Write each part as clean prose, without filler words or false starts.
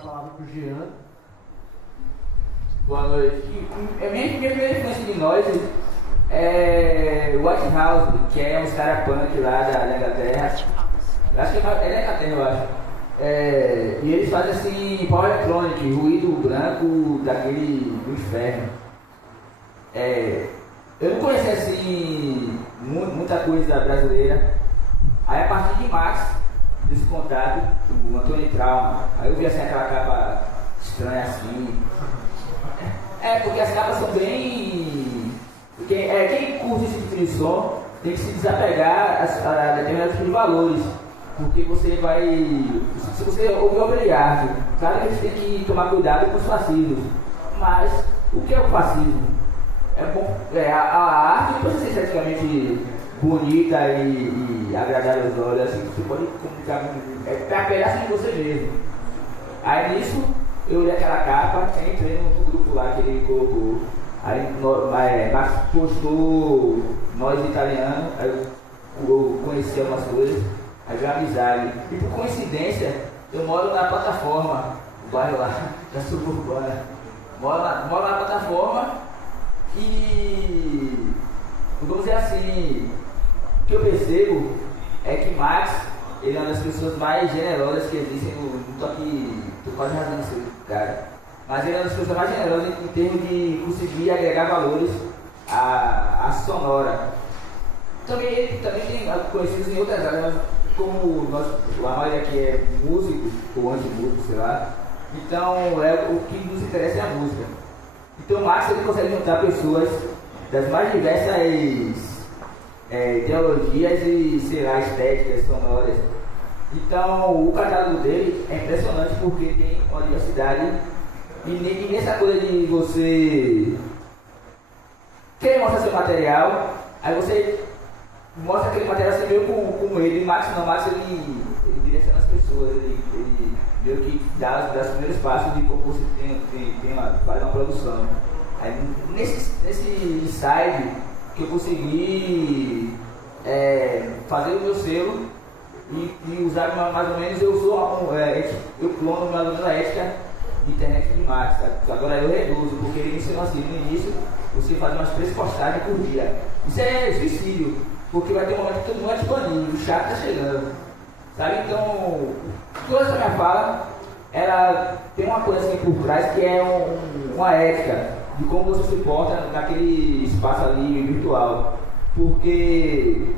a palavra para o Jean. Boa noite. Minha primeira influência de nós é White House, que é uns caras punk lá da Inglaterra. Eu acho que é da Inglaterra, eu acho. E eles fazem assim, power electronic, ruído branco daquele do inferno. Eu não conhecia assim muita coisa brasileira. Aí a partir de Max, desse contato, o Antônio Trauma, aí eu vi assim aquela capa estranha assim. Porque as capas são bem. Quem curte esse tipo de som tem que se desapegar a determinados tipos de valores. Porque você vai. Se você ouvir obra arte, claro que a gente tem que tomar cuidado com os fascismos. Mas o que é o fascismo? É bom. A arte não precisa ser esteticamente bonita e agradável aos olhos, assim, você pode comunicar para pedaço de você mesmo. Aí nisso eu olhei aquela capa, entrei no grupo lá que ele colocou. Aí Max postou nós italianos, aí eu conheci algumas coisas, aí veio amizade. E por coincidência, eu moro na plataforma, no bairro lá, da suburbana. Moro na plataforma e, vamos dizer assim, o que eu percebo é que Max, ele é uma das pessoas mais generosas que existem tô quase rasgando isso, cara. Mas ele é uma das pessoas mais generosas em termos de conseguir agregar valores à sonora. Ele também tem conhecidos em outras áreas, mas como a maioria aqui é músico, ou anti-músico, sei lá, então o que nos interessa é a música. Então o Max ele consegue juntar pessoas das mais diversas ideologias e, sei lá, estéticas, sonoras. Então o catálogo dele é impressionante porque tem uma diversidade e nessa coisa de você querer mostrar seu material, aí você mostra aquele material assim meio com ele. Max ele direciona as pessoas, ele meio que dá os primeiros passos de como você faz uma produção. Aí nesse site que eu consegui fazer o meu selo e usar mais ou menos, eu clono mais ou menos a ética de internet de Max. Agora eu reduzo, porque ele me ensinou assim, no início você faz umas 3 postagens por dia. Isso é suicídio, porque vai ter um momento que todo mundo vai te banir, o chato tá chegando. Sabe? Então, toda essa minha fala, ela tem uma coisa assim por trás que é uma ética de como você se porta naquele espaço ali virtual. Porque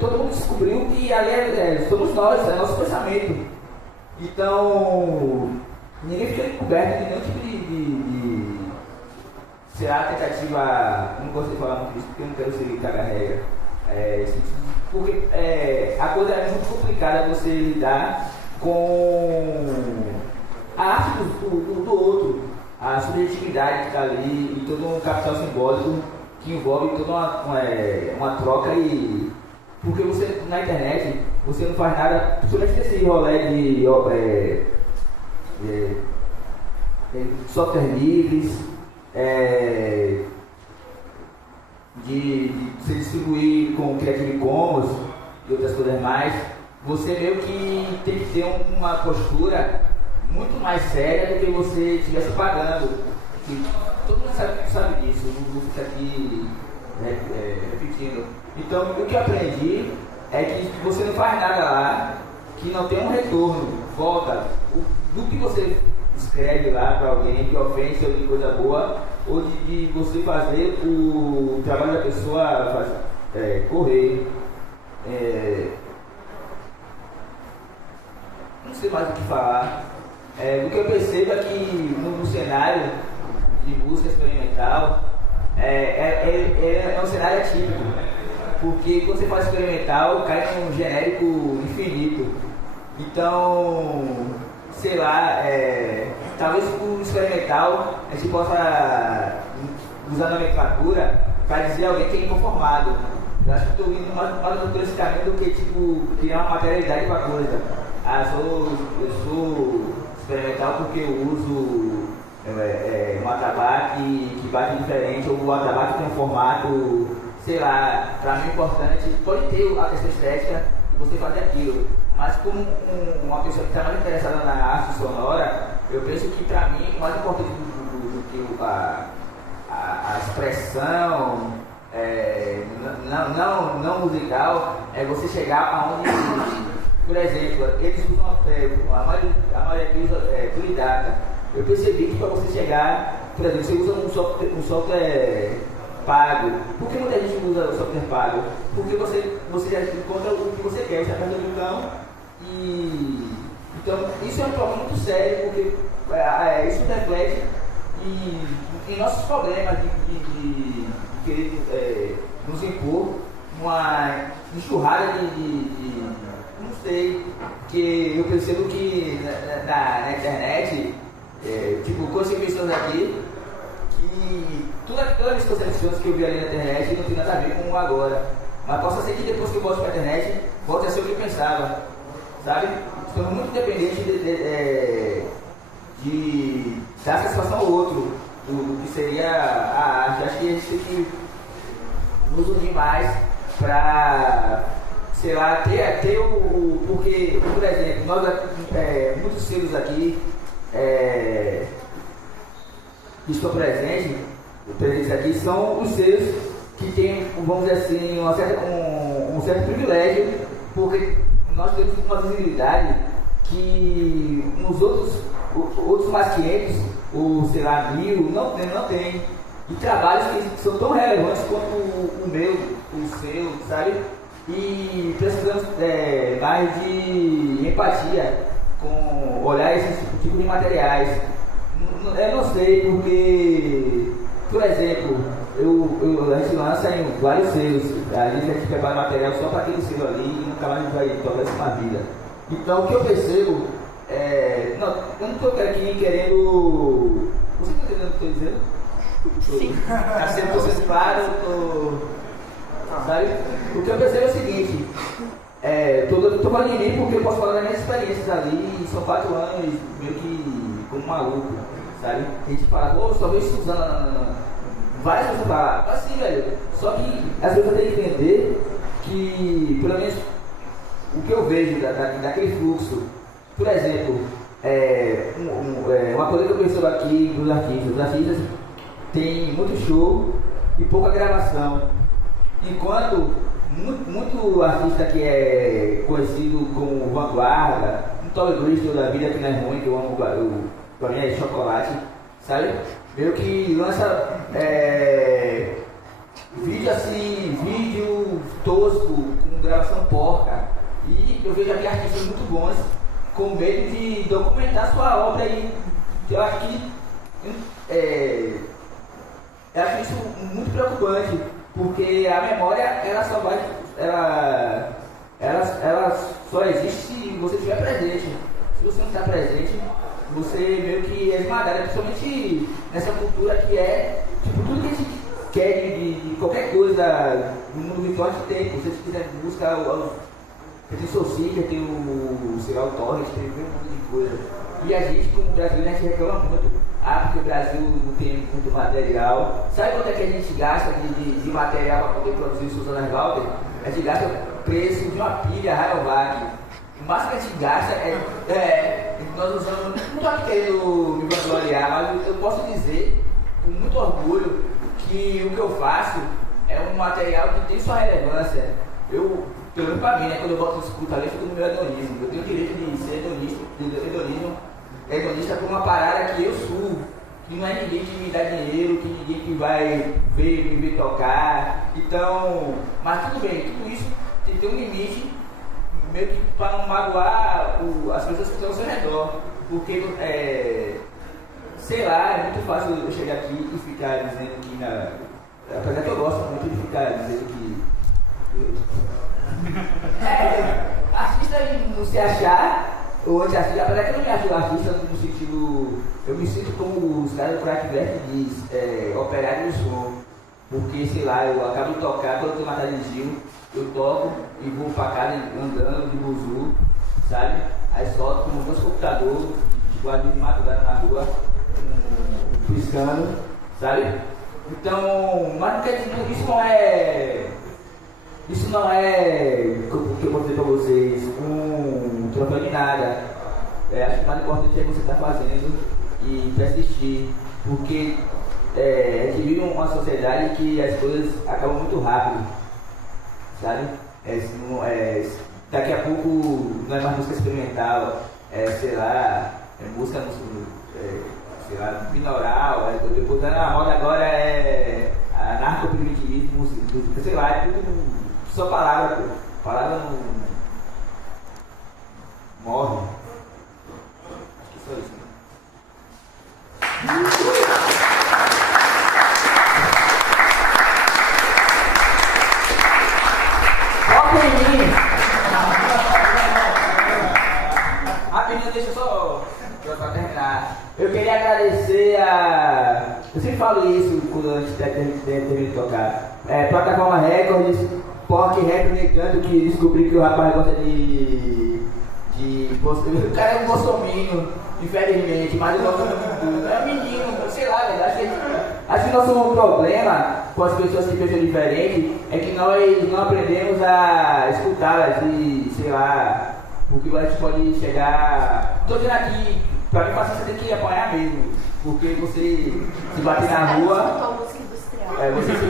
todo mundo descobriu que ali somos nós, é nosso pensamento. Então, ninguém fica encoberto de nenhum tipo de será tentativa. Não gosto de falar muito disso porque eu não quero seguir caga-regra. Porque a coisa é muito complicada você lidar com a arte do outro, a subjetividade que está ali e todo um capital simbólico que envolve toda uma troca. E porque você na internet você não faz nada, principalmente nesse rolê de software livres, de se distribuir com Creative Commons e outras coisas mais, você meio que tem que ter uma postura muito mais séria do que você estivesse pagando. E todo mundo sabe disso, não vou ficar aqui repetindo. Então, o que eu aprendi é que você não faz nada lá que não tem um retorno, volta. Do que você escreve lá para alguém que ofende ou de coisa boa, ou de você fazer o trabalho da pessoa correr. Não sei mais o que falar. O que eu percebo é que no cenário de música experimental é um cenário atípico, porque quando você faz experimental cai num genérico infinito. Então, sei lá, talvez o experimental a gente possa usar a nomenclatura para dizer alguém que é inconformado. Eu acho que estou indo mais por esse caminho do que criar uma materialidade com a coisa. Eu sou experimental porque eu uso um atabaque que bate diferente, ou o atabaque tem um formato, sei lá, para mim é importante. Pode ter a questão estética e você fazer aquilo. Mas como uma pessoa que está mais interessada na arte sonora, eu penso que para mim o mais importante do que a expressão não musical é você chegar aonde, por exemplo, eles usam, a maioria aqui usa Polydata. Eu percebi que para você chegar, por exemplo, você usa um software pago. Por que muita gente usa o software pago? Porque você já encontra o que você quer, você aperta o botão e... Então, isso é um problema muito sério, porque isso reflete em nossos problemas de querer nos impor uma enxurrada não sei, que eu percebo que na internet, tipo, conheci pessoas aqui que todas as concepções que eu vi ali na internet não tem nada a ver com agora, mas possa ser que depois que eu volto para a internet, volte a ser o que eu pensava, sabe? Estou muito dependente de dar satisfação ao outro, do que seria a arte. Acho que a gente tem que nos unir mais para, sei lá, ter o. Porque, por exemplo, nós, muitos seres aqui que estão presentes aqui, são os seres que têm, vamos dizer assim, um certo privilégio, porque nós temos uma visibilidade que nos outros mais 500, ou sei lá, 1000, não tem. E trabalhos que são tão relevantes quanto o meu, o seu, sabe? E precisamos mais de empatia com olhar esse tipo de materiais. Eu não sei, porque, por exemplo, a gente lança em vários selos, a gente prepara material só para aquele selo ali e nunca mais a gente vai tocar isso na vida. Então, o que eu percebo eu não estou aqui querendo. Você está entendendo o que eu estou dizendo? Sim. Está 100% claro? Sabe? O que eu percebo é o seguinte: estou falando de mim porque eu posso falar das minhas experiências ali, são 4 anos meio que como maluco, sabe? A gente fala, pô, só vejo Suzana. Várias pessoas falam, assim, velho. Só que às vezes eu tenho que entender que, pelo menos, o que eu vejo daquele fluxo, por exemplo, uma coisa que eu percebo aqui dos artistas, os artistas têm muito show e pouca gravação. Enquanto muito artista que é conhecido como vanguarda, um Toby Bristol da vida que não é ruim, que eu amo, pra mim é chocolate, sabe? Meio que lança vídeo tosco, com gravação porca. E eu vejo aqui artistas muito bons com medo de documentar sua obra e eu acho que isso muito preocupante, porque a memória ela só existe se você estiver presente. Se você não está presente, você meio que é esmagado, principalmente nessa cultura que é tipo tudo que a gente quer de qualquer coisa no mundo virtual a gente tem. Se você quiser buscar tem Social, tem o Torrent, tem um monte de coisa. E a gente, como brasileiro, a gente reclama muito. Porque o Brasil não tem muito material. Sabe quanto é que a gente gasta de material para poder produzir Suzana Walter? A gente gasta o preço de uma pilha Rayovac. O máximo que a gente gasta nós usamos, não estou aqui querendo me vangloriar, mas eu posso dizer com muito orgulho que o que eu faço é um material que tem sua relevância. Pelo menos para mim, quando eu boto escuta ali, eu fico no meu hedonismo. Eu tenho o direito de ser hedonista por uma parada que eu subo, que não é ninguém que me dá dinheiro, que ninguém que vai me ver tocar. Então, mas tudo bem, tudo isso tem que ter um limite, meio que para não magoar as pessoas que estão ao seu redor. Porque, sei lá, é muito fácil eu chegar aqui e ficar dizendo que, apesar que eu gosto muito de ficar dizendo que artista não se achar, ou anti-artista, apesar que eu não me acho artista no sentido, eu me sinto como os caras do Kraftwerk diz, operário do som, porque sei lá, eu acabo de tocar, quando eu tenho matéria de Gil, eu toco e vou pra casa andando de buzu, sabe? Aí solto com meus computadores, guardo de madrugada na rua, piscando, sabe? Então, mas não quer dizer, isso não é o que eu vou dizer pra vocês, um troféu de nada. acho que o mais importante é você estar fazendo e assistir, porque a gente vive uma sociedade que as coisas acabam muito rápido, sabe? Daqui a pouco não é mais música experimental, sei lá, música sei lá, binaural, depois a moda agora é anarco-primitivismo, sei lá, é tudo só palavra, pô. Palavra não morre. Acho que só isso, né? Foca em mim! Rapidinho, deixa eu só pra terminar. Eu queria agradecer a... Eu sempre falo isso quando a gente termina de tocar. Plataforma Records, Pork Record, tanto que descobri que o rapaz gosta de o cara é um bolsominion, infelizmente, mas eu gosto muito. É um menino, sei lá, velho. Acho que nosso problema com as pessoas que pensam diferente é que nós não aprendemos a escutá-las e, sei lá, porque a gente pode chegar. Estou dizendo aqui, pra mim você tem que apanhar mesmo, porque você se bater na rua. Você se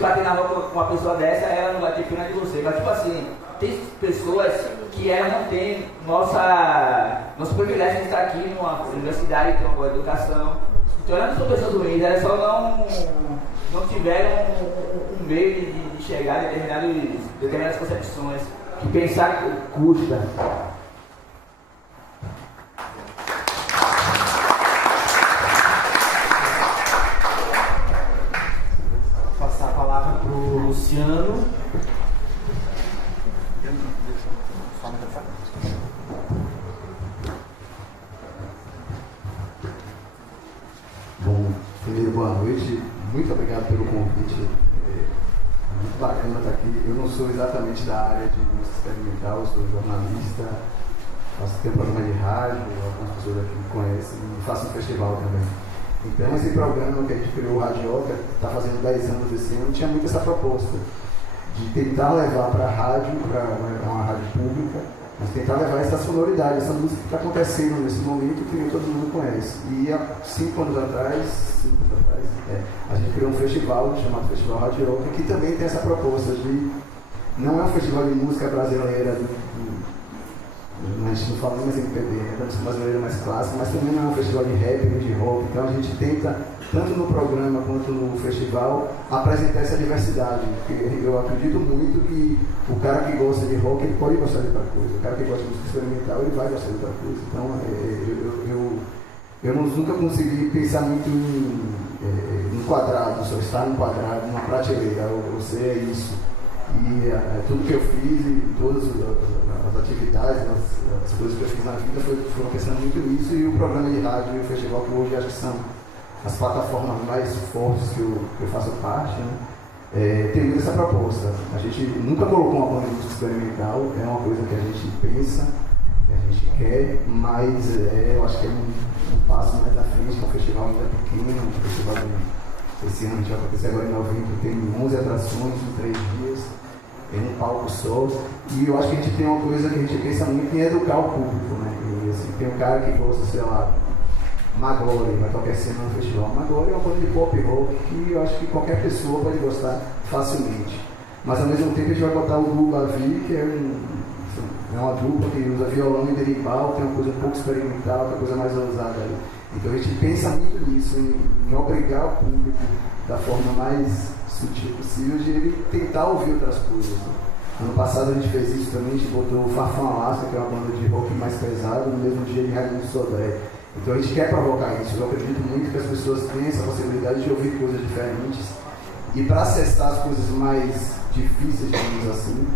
bater na rua com uma pessoa dessa, ela não vai ter pena de você. Mas tipo assim, tem pessoas que elas não têm nosso privilégio de estar aqui numa universidade, ter uma boa educação. Então elas não são pessoas ruins, elas só não tiveram um meio de chegar a determinadas concepções, que pensar custa. Passar a palavra para o Luciano. Bom, primeiro, boa noite. Muito obrigado pelo convite. Muito bacana estar aqui. Eu não sou exatamente da área de música experimental, eu sou jornalista, faço programa de rádio, algumas pessoas aqui me conhecem, e faço um festival também. Então, esse programa que a gente criou, o Radioca, está fazendo 10 anos esse ano, tinha muito essa proposta de tentar levar para a rádio, para uma rádio pública, mas tentar levar essa sonoridade, essa música que está acontecendo nesse momento que nem todo mundo conhece. E há 5 anos atrás, a gente criou um festival chamado Festival Radioca, que também tem essa proposta de... Não é um festival de música brasileira, a gente não fala mais MPB, né, da música brasileira mais clássica, mas também não é um festival de rap nem de rock. Então a gente tenta, tanto no programa quanto no festival, apresentar essa diversidade. Porque eu acredito muito que o cara que gosta de rock, ele pode gostar de outra coisa. O cara que gosta de música experimental, ele vai gostar de outra coisa. Então eu nunca consegui pensar muito em quadrado, só estar num quadrado, numa prateleira, você é isso. E tudo que eu fiz e todas as atividades, as coisas que eu fiz na vida foram pensando muito nisso, e o programa de rádio e o festival, que hoje acho que são as plataformas mais fortes que eu faço parte, né? Tem muito essa proposta. A gente nunca colocou uma banda de música experimental, é uma coisa que a gente pensa, que a gente quer, mas eu acho que é um passo mais à frente, que é um festival ainda pequeno, um festival esse ano a gente vai acontecer agora em novembro, tem 11 atrações em 3 dias, em um palco só, e eu acho que a gente tem uma coisa que a gente pensa muito em educar o público, né? E, assim, tem um cara que gosta, sei lá, Magori, vai tocar esse ano no festival. Magori é uma banda de pop rock que eu acho que qualquer pessoa pode gostar facilmente, mas ao mesmo tempo a gente vai botar o Du Lavi, que é uma dupla que usa violão e berimbau, tem uma coisa um pouco experimental, tem uma coisa mais ousada ali. Então a gente pensa muito nisso, em obrigar o público da forma mais sutil possível de ele tentar ouvir outras coisas. Né? Ano passado a gente fez isso também, a gente botou o Farfão Alaska, que é uma banda de rock mais pesado, no mesmo dia de Raimundo Sodré. Então a gente quer provocar isso. Eu acredito muito que as pessoas têm essa possibilidade de ouvir coisas diferentes, e para acessar as coisas mais difíceis, digamos assim,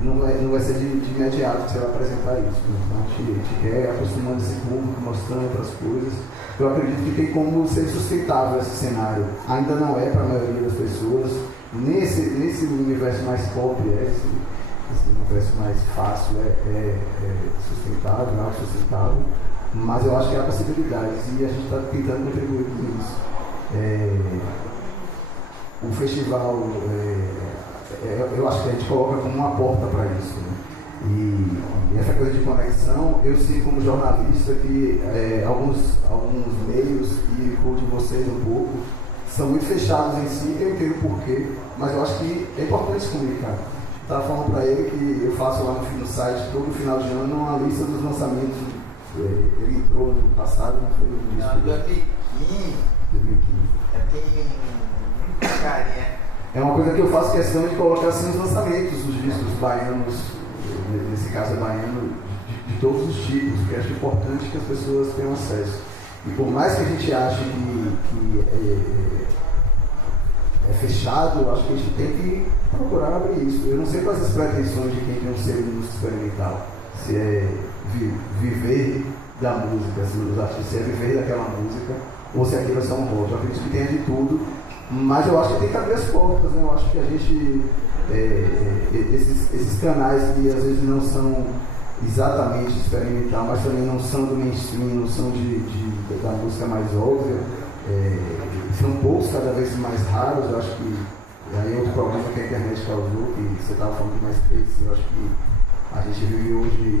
não vai ser de imediato que você vai apresentar isso. Né? Então a gente quer aproximando esse público, mostrando outras coisas. Eu acredito que tem como ser sustentável esse cenário. Ainda não é para a maioria das pessoas. Nesse universo mais pop, esse universo mais fácil é sustentável, é autossustentável. Mas eu acho que há possibilidades e a gente está tentando contribuir com isso. O festival, eu acho que a gente coloca como uma porta para isso. Né? E essa coisa de conexão, eu sinto como jornalista que alguns meios, e o de vocês um pouco, são muito fechados em si, eu entendo o porquê, mas eu acho que é importante se comunicar. Estava falando para ele que eu faço lá no site, todo final de ano, uma lista dos lançamentos. Ele entrou no passado, não foi no disco. Não, 2015. 2015. Tem carinha. É uma coisa que eu faço questão de colocar assim os lançamentos dos discos baianos, nesse caso é baiano, de todos os tipos, porque acho importante que as pessoas tenham acesso. E por mais que a gente ache que é fechado, eu acho que a gente tem que procurar abrir isso. Eu não sei quais as pretensões de quem tem um ser indústria experimental. Se é viver da música, se os artistas se é viver daquela música, ou se aquilo é só um hobby. Eu acredito que tenha de tudo, mas eu acho que tem que abrir as portas, né? Eu acho que a gente, esses canais que às vezes não são exatamente experimental, mas também não são do mainstream, não são da música mais óbvia, são poucos, cada vez mais raros. Eu acho que aí é outro problema que a internet causou, que você estava falando de MySpace. Eu acho que a gente vive hoje,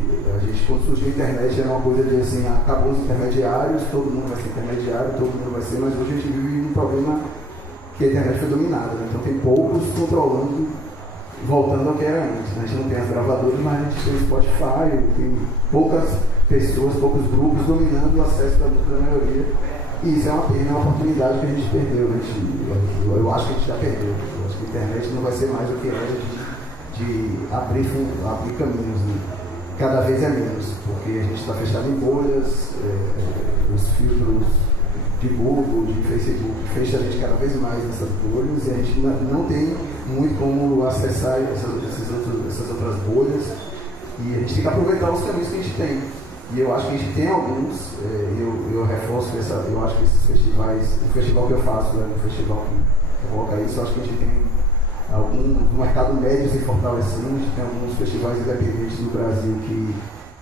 quando surgiu a internet era uma coisa de assim, acabou os intermediários, todo mundo vai ser intermediário, todo mundo vai ser, mas hoje a gente vive um problema que a internet foi dominada, né? Então tem poucos controlando, voltando ao que era antes, né? A gente não tem as gravadoras, mas a gente tem o Spotify, tem poucas pessoas, poucos grupos dominando o acesso da música da maioria. E isso é uma pena, é uma oportunidade que a gente perdeu, né? Eu acho que a gente já perdeu. Eu acho que a internet não vai ser mais o que era de abrir caminhos, né? Cada vez é menos, porque a gente está fechado em bolhas, os filtros de Google, de Facebook, fecha a gente cada vez mais nessas bolhas, e a gente não tem muito como acessar essas outras bolhas, e a gente tem que aproveitar os caminhos que a gente tem. E eu acho que a gente tem alguns, eu reforço eu acho que esses festivais, o festival que eu faço, no festival que coloca isso, eu acho que a gente tem no mercado médio se fortalecendo, a gente tem alguns festivais independentes no Brasil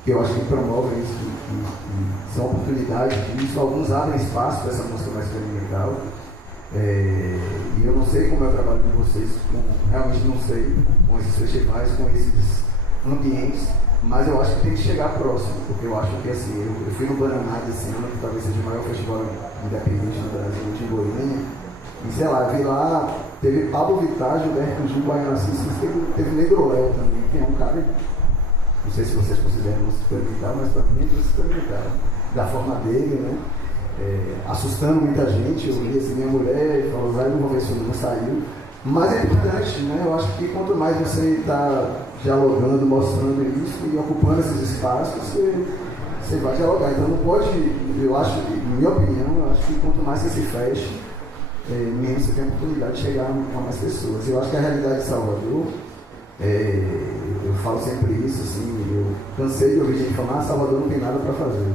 que eu acho que promovem isso, que são oportunidades disso, alguns abrem espaço para essa música mais experimental. E eu não sei como é o trabalho de vocês, realmente não sei, com esses festivais, com esses ambientes, mas eu acho que tem que chegar próximo, porque eu acho que assim, eu fui no Bananada esse ano, que talvez seja o maior festival independente no Brasil, de Goiânia, e sei lá, vi lá, teve Pablo Vittar, Gilberto Gil, Baiano Assis, teve Negro Léo também, que é um cara, não sei se vocês consideram música experimental, mas para mim é música experimental, da forma dele, né? Assustando muita gente. Eu vi assim, minha mulher falou, vai, não vou ver se o não saiu. Mas é importante, né? Eu acho que quanto mais você está dialogando, mostrando isso e ocupando esses espaços, você vai dialogar. Então não pode, eu acho, em minha opinião, eu acho que quanto mais você se fecha, menos você tem a oportunidade de chegar a mais pessoas. Eu acho que a realidade de Salvador, eu falo sempre isso, assim, eu cansei de ouvir gente falar, Salvador não tem nada para fazer.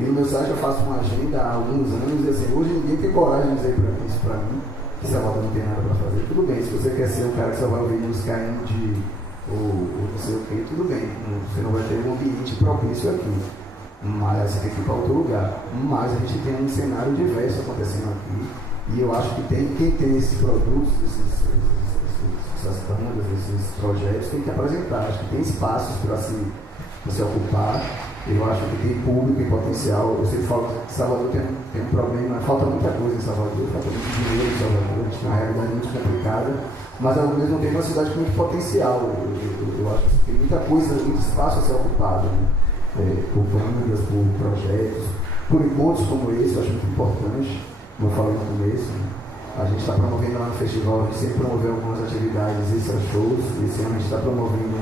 E no meu site eu faço uma agenda há alguns anos e assim, hoje ninguém tem coragem de dizer isso para mim, que Salvador não tem nada para fazer. Tudo bem, se você quer ser um cara que só vai ouvir música indie ou não sei o que, tudo bem, você não vai ter um ambiente propício aqui, mas você tem que ir para outro lugar. Mas a gente tem um cenário diverso acontecendo aqui e eu acho que quem tem esses produtos, essas bandas, esses projetos, tem que apresentar. Acho que tem espaços para se ocupar. Eu acho que tem público e potencial. Eu sempre falo que Salvador tem um problema, falta muita coisa em Salvador, falta muito dinheiro em Salvador, a gente tem uma realidade muito complicada, mas ao mesmo tempo é uma cidade com muito potencial. Eu acho que tem muita coisa, muito espaço a ser ocupado, né? Por bandas, por projetos, por encontros como esse, eu acho muito importante, como eu falei no começo. Né? A gente está promovendo lá no festival, a gente sempre promoveu algumas atividades, extra shows. Esse ano a gente está promovendo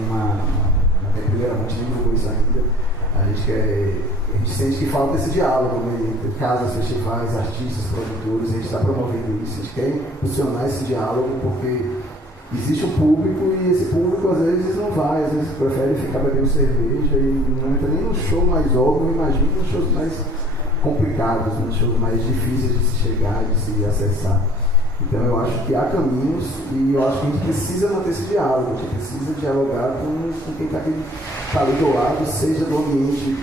até primeiramente nem divulgou isso ainda. A gente sente que falta esse diálogo, né, entre casas, festivais, artistas, produtores. A gente está promovendo isso, a gente quer impulsionar esse diálogo porque existe um público e esse público às vezes não vai, às vezes prefere ficar bebendo cerveja e não entra nem no show mais óbvio, imagina nos shows mais complicados, nos shows mais difíceis de se chegar, de se acessar. Então eu acho que há caminhos e eu acho que a gente precisa manter esse diálogo, a gente precisa dialogar com quem está ali do lado, seja do ambiente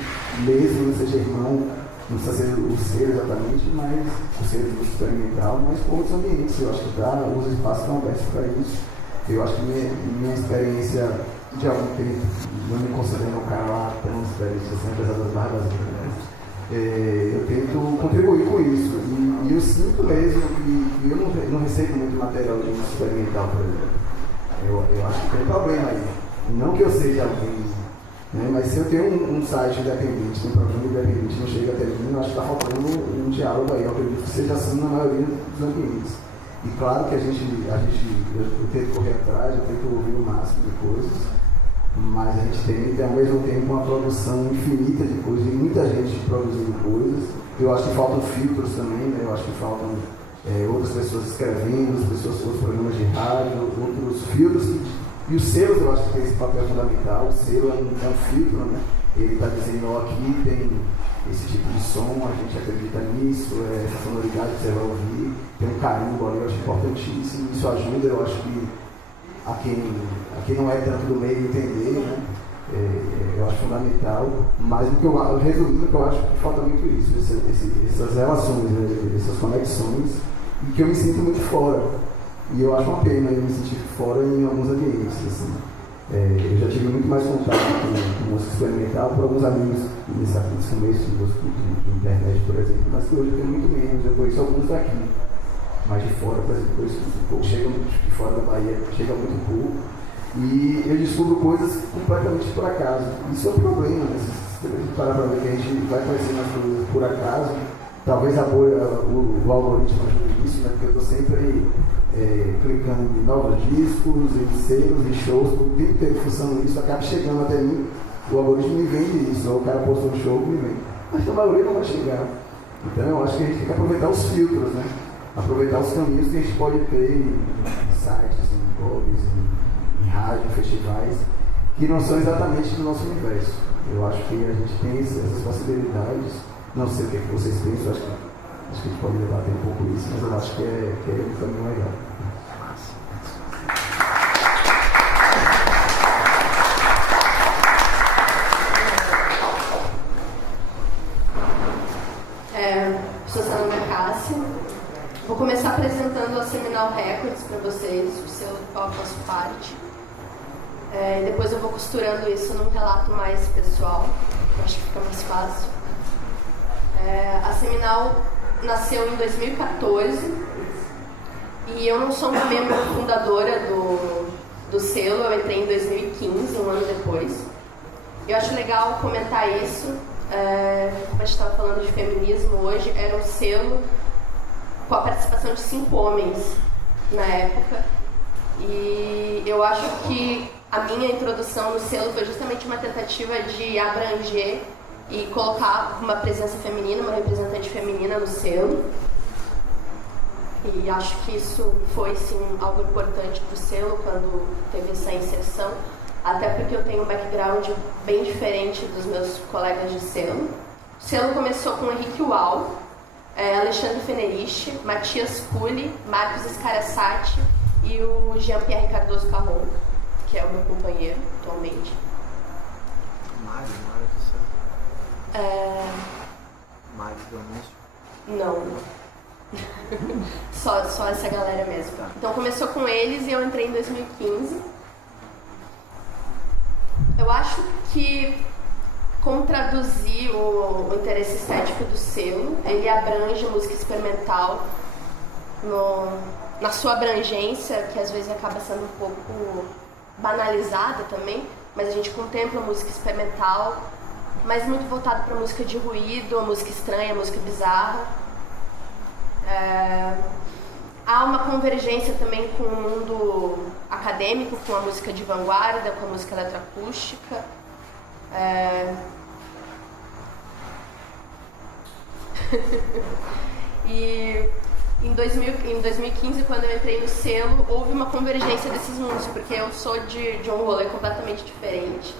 mesmo, seja irmão, não precisa ser o ser exatamente, mas o ser experimental, mas com outros ambientes. Eu acho que os espaços estão abertos para isso. Eu acho que minha experiência de algum tempo, não me considerando um cara lá tão experiente assim, apesar das barbas, né? Eu tento contribuir com isso. E eu sinto mesmo que eu não recebo muito material de música experimental, por exemplo. Eu acho que tem problema aí. Não que eu seja alguém, né? Mas se eu tenho um site independente, um programa independente, não chega até mim, eu acho que está faltando um diálogo aí. Eu acredito que seja assim na maioria dos ambientes. E claro que eu tento correr atrás, eu tento ouvir o máximo de coisas, mas a gente tem ao mesmo tempo uma produção infinita de coisas, e muita gente produzindo coisas. Eu acho que faltam filtros também, né? Eu acho que faltam outras pessoas escrevendo, outros programas de rádio, outros filtros. E os selos, eu acho que tem esse papel fundamental. O selo é um filtro, né? Ele está dizendo, aqui tem esse tipo de som, a gente acredita nisso, essa sonoridade que você vai ouvir, tem um carimbo ali, eu acho importantíssimo. Isso ajuda, eu acho que a quem não é tanto do meio entender, né? Eu acho fundamental. Mas resumindo, eu acho que falta muito isso, essas relações, né? Essas conexões, e que eu me sinto muito fora. E eu acho uma pena eu me sentir fora em alguns ambientes, assim. Eu já tive muito mais contato com música experimental por alguns amigos nesse começo de internet, por exemplo, mas que hoje eu tenho muito menos. Eu conheço alguns daqui, mas de fora, por exemplo, conheço um pouco. Chegam de fora da Bahia, chega muito pouco. E eu descubro coisas completamente por acaso. Isso é um problema, né? Se você parar para ver que a gente vai conhecendo as coisas por acaso, talvez o algoritmo ajude isso, né? Porque eu estou sempre clicando em novos discos, em selos, em shows, o tempo inteiro funcionando isso, acaba chegando até mim, o algoritmo me vende isso, ou o cara postou um show, me vende. Mas a maioria não vai chegar. Então eu acho que a gente tem que aproveitar os filtros, né? Aproveitar os caminhos que a gente pode ter em sites, em blogs, em rádio, em festivais, que não são exatamente do nosso universo. Eu acho que a gente tem essas possibilidades. Não sei o que vocês pensam, acho que a gente pode debater um pouco isso, mas eu acho que é um caminho legal. Sou Sandra Cássia. Vou começar apresentando a Seminal Records para vocês, o seu do qual eu faço parte. Depois eu vou costurando isso num relato mais pessoal, eu acho que fica mais fácil. A Seminal nasceu em 2014 e eu não sou uma membro fundadora do selo, eu entrei em 2015, um ano depois. Eu acho legal comentar isso, como a gente estava falando de feminismo hoje, era um selo com a participação de 5 homens na época, e eu acho que a minha introdução no selo foi justamente uma tentativa de abranger e colocar uma presença feminina, uma representante feminina no selo. E acho que isso foi, sim, algo importante para o selo quando teve essa inserção, até porque eu tenho um background bem diferente dos meus colegas de selo. O selo começou com Henrique Ual, Alexandre Fenerich, Matias Pulli, Marcos Scarassati e o Jean-Pierre Cardoso Carron, que é o meu companheiro atualmente. Mário Dionísio? Não. só essa galera mesmo. Então começou com eles e eu entrei em 2015. Eu acho que, como traduzir o interesse estético do selo, ele abrange música experimental na sua abrangência, que às vezes acaba sendo um pouco banalizada também, mas a gente contempla música experimental, mas muito voltado para música de ruído, a música estranha, a música bizarra. Há uma convergência também com o mundo acadêmico, com a música de vanguarda, com a música eletroacústica. E em 2015, quando eu entrei no selo, houve uma convergência desses mundos, porque eu sou de um rolê completamente diferente.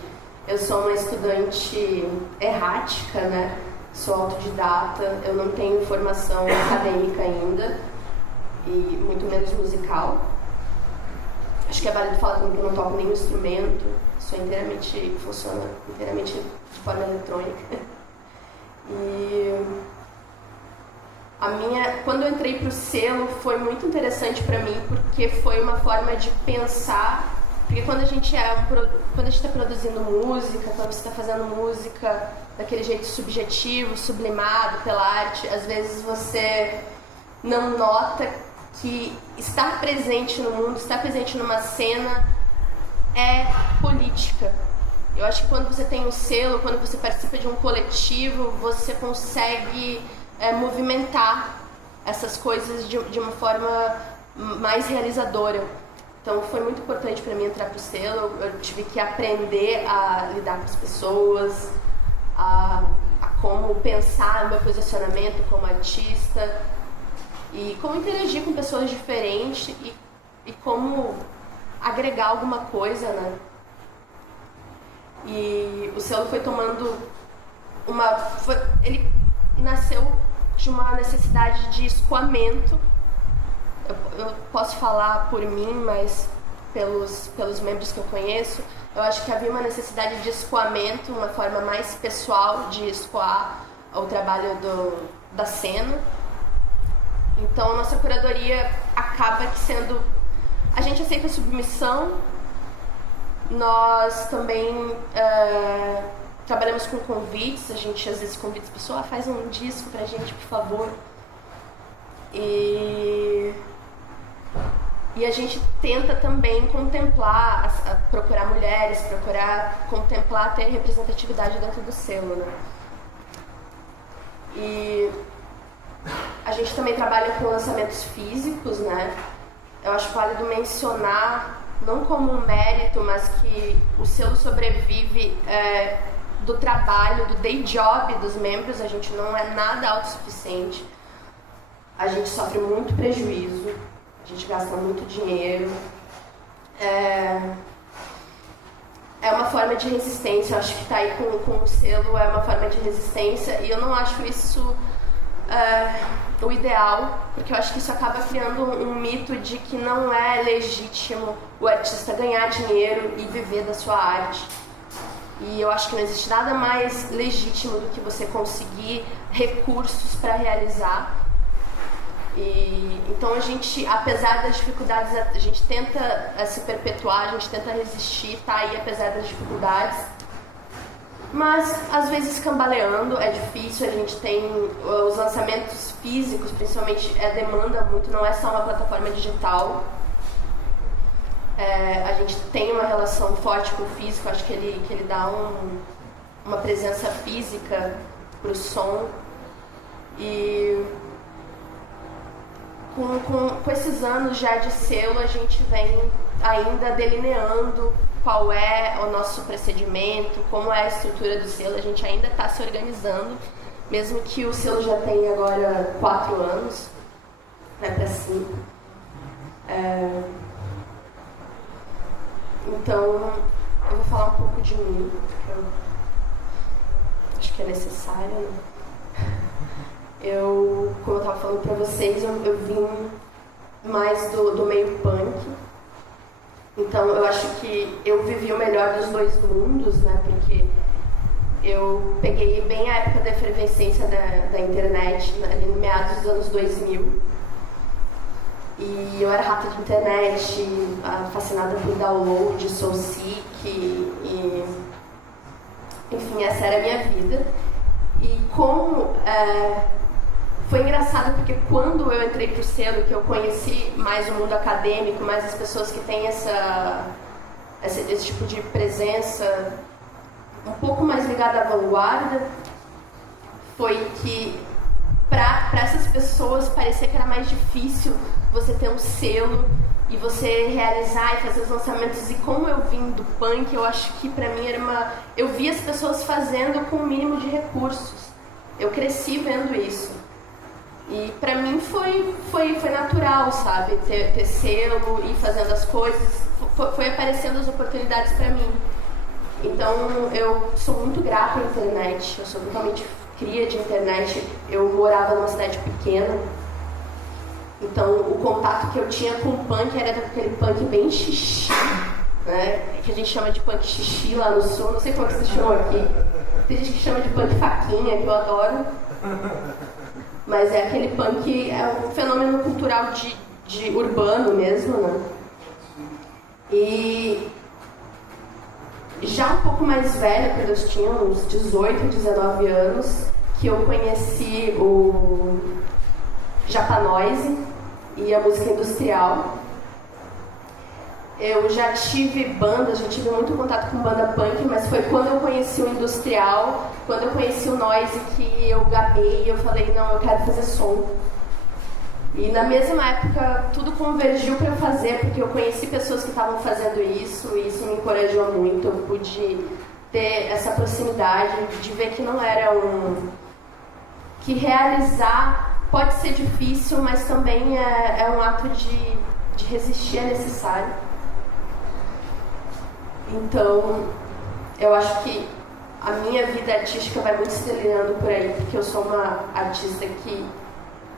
Eu sou uma estudante errática, né? Sou autodidata, eu não tenho formação acadêmica ainda, e muito menos musical. Acho que é válido falar também que eu não toco nenhum instrumento, funciona inteiramente de forma eletrônica. E quando eu entrei para o selo foi muito interessante para mim, porque foi uma forma de pensar Porque quando a gente está produzindo música, quando você está fazendo música daquele jeito subjetivo, sublimado pela arte, às vezes você não nota que estar presente no mundo, estar presente numa cena é política. Eu acho que quando você tem um selo, quando você participa de um coletivo, você consegue movimentar essas coisas de uma forma mais realizadora. Então foi muito importante para mim entrar pro selo. Eu tive que aprender a lidar com as pessoas, a como pensar no meu posicionamento como artista e como interagir com pessoas diferentes e como agregar alguma coisa, né? E o selo foi tomando ele nasceu de uma necessidade de escoamento. Eu posso falar por mim, mas pelos membros que eu conheço, eu acho que havia uma necessidade de escoamento, uma forma mais pessoal de escoar o trabalho da cena. Então, a nossa curadoria acaba sendo... A gente aceita submissão, nós também trabalhamos com convites, a gente às vezes convida as pessoas, faz um disco pra gente, por favor. E a gente tenta também contemplar, procurar mulheres, procurar contemplar, ter representatividade dentro do selo, né? E a gente também trabalha com lançamentos físicos, né? Eu acho válido mencionar, não como um mérito, mas que o selo sobrevive do trabalho, do day job dos membros. A gente não é nada autossuficiente. A gente sofre muito prejuízo, a gente gasta muito dinheiro. É uma forma de resistência, eu acho que tá aí com o selo, é uma forma de resistência, e eu não acho isso o ideal, porque eu acho que isso acaba criando um mito de que não é legítimo o artista ganhar dinheiro e viver da sua arte. E eu acho que não existe nada mais legítimo do que você conseguir recursos para realizar. Então a gente, apesar das dificuldades, a gente tenta se perpetuar, a gente tenta resistir, tá aí apesar das dificuldades. Mas às vezes cambaleando, é difícil, a gente tem os lançamentos físicos, principalmente, demanda muito, não é só uma plataforma digital. A gente tem uma relação forte com o físico, acho que ele dá uma presença física pro som. E com esses anos já de selo, a gente vem ainda delineando qual é o nosso procedimento, como é a estrutura do selo. A gente ainda está se organizando, mesmo que o selo já tenha agora 4 anos, vai para 5. Então, eu vou falar um pouco de mim, porque eu acho que é necessário, né? Como eu estava falando para vocês, eu vim mais do meio punk. Então eu acho que eu vivi o melhor dos dois mundos, né? Porque eu peguei bem a época da efervescência da internet, ali no meados dos anos 2000. E eu era rata de internet, fascinada por download, soulseek, enfim, essa era a minha vida. E como foi engraçado, porque quando eu entrei pro selo, que eu conheci mais o mundo acadêmico, mais as pessoas que têm esse tipo de presença um pouco mais ligada à vanguarda, foi que para essas pessoas parecia que era mais difícil você ter um selo e você realizar e fazer os lançamentos. E como eu vim do punk, eu acho que pra mim era eu via as pessoas fazendo com o mínimo de recursos. Eu cresci vendo isso. E pra mim foi natural, sabe? Ter selo e fazendo as coisas. Foi aparecendo as oportunidades pra mim. Então eu sou muito grata à internet. Eu sou totalmente cria de internet. Eu morava numa cidade pequena. Então o contato que eu tinha com o punk era daquele punk bem xixi, né? Que a gente chama de punk xixi lá no sul. Não sei como que vocês chamam aqui. Tem gente que chama de punk faquinha, que eu adoro. Mas é aquele punk, é um fenômeno cultural de urbano mesmo, né? E já um pouco mais velha, quando eu tinha uns 18, 19 anos, que eu conheci o Japanoise e a música industrial. Eu já tive bandas, já tive muito contato com banda punk, mas foi quando eu conheci o industrial, quando eu conheci o noise, que eu gamei e eu falei, não, eu quero fazer som. E na mesma época tudo convergiu para eu fazer, porque eu conheci pessoas que estavam fazendo isso e isso me encorajou muito. Eu pude ter essa proximidade de ver que não era que realizar pode ser difícil, mas também é um ato de resistir, é necessário. Então, eu acho que a minha vida artística vai muito se delineando por aí, porque eu sou uma artista que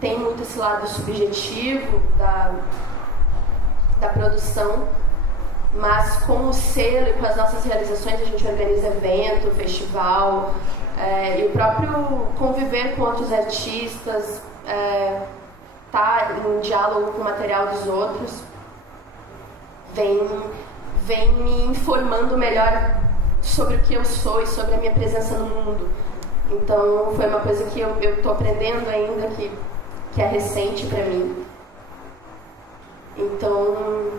tem muito esse lado subjetivo da produção, mas com o selo e com as nossas realizações a gente organiza evento, festival, e o próprio conviver com outros artistas, tá em diálogo com o material dos outros, vem me informando melhor sobre o que eu sou e sobre a minha presença no mundo. Então foi uma coisa que eu estou aprendendo ainda, que é recente para mim. Então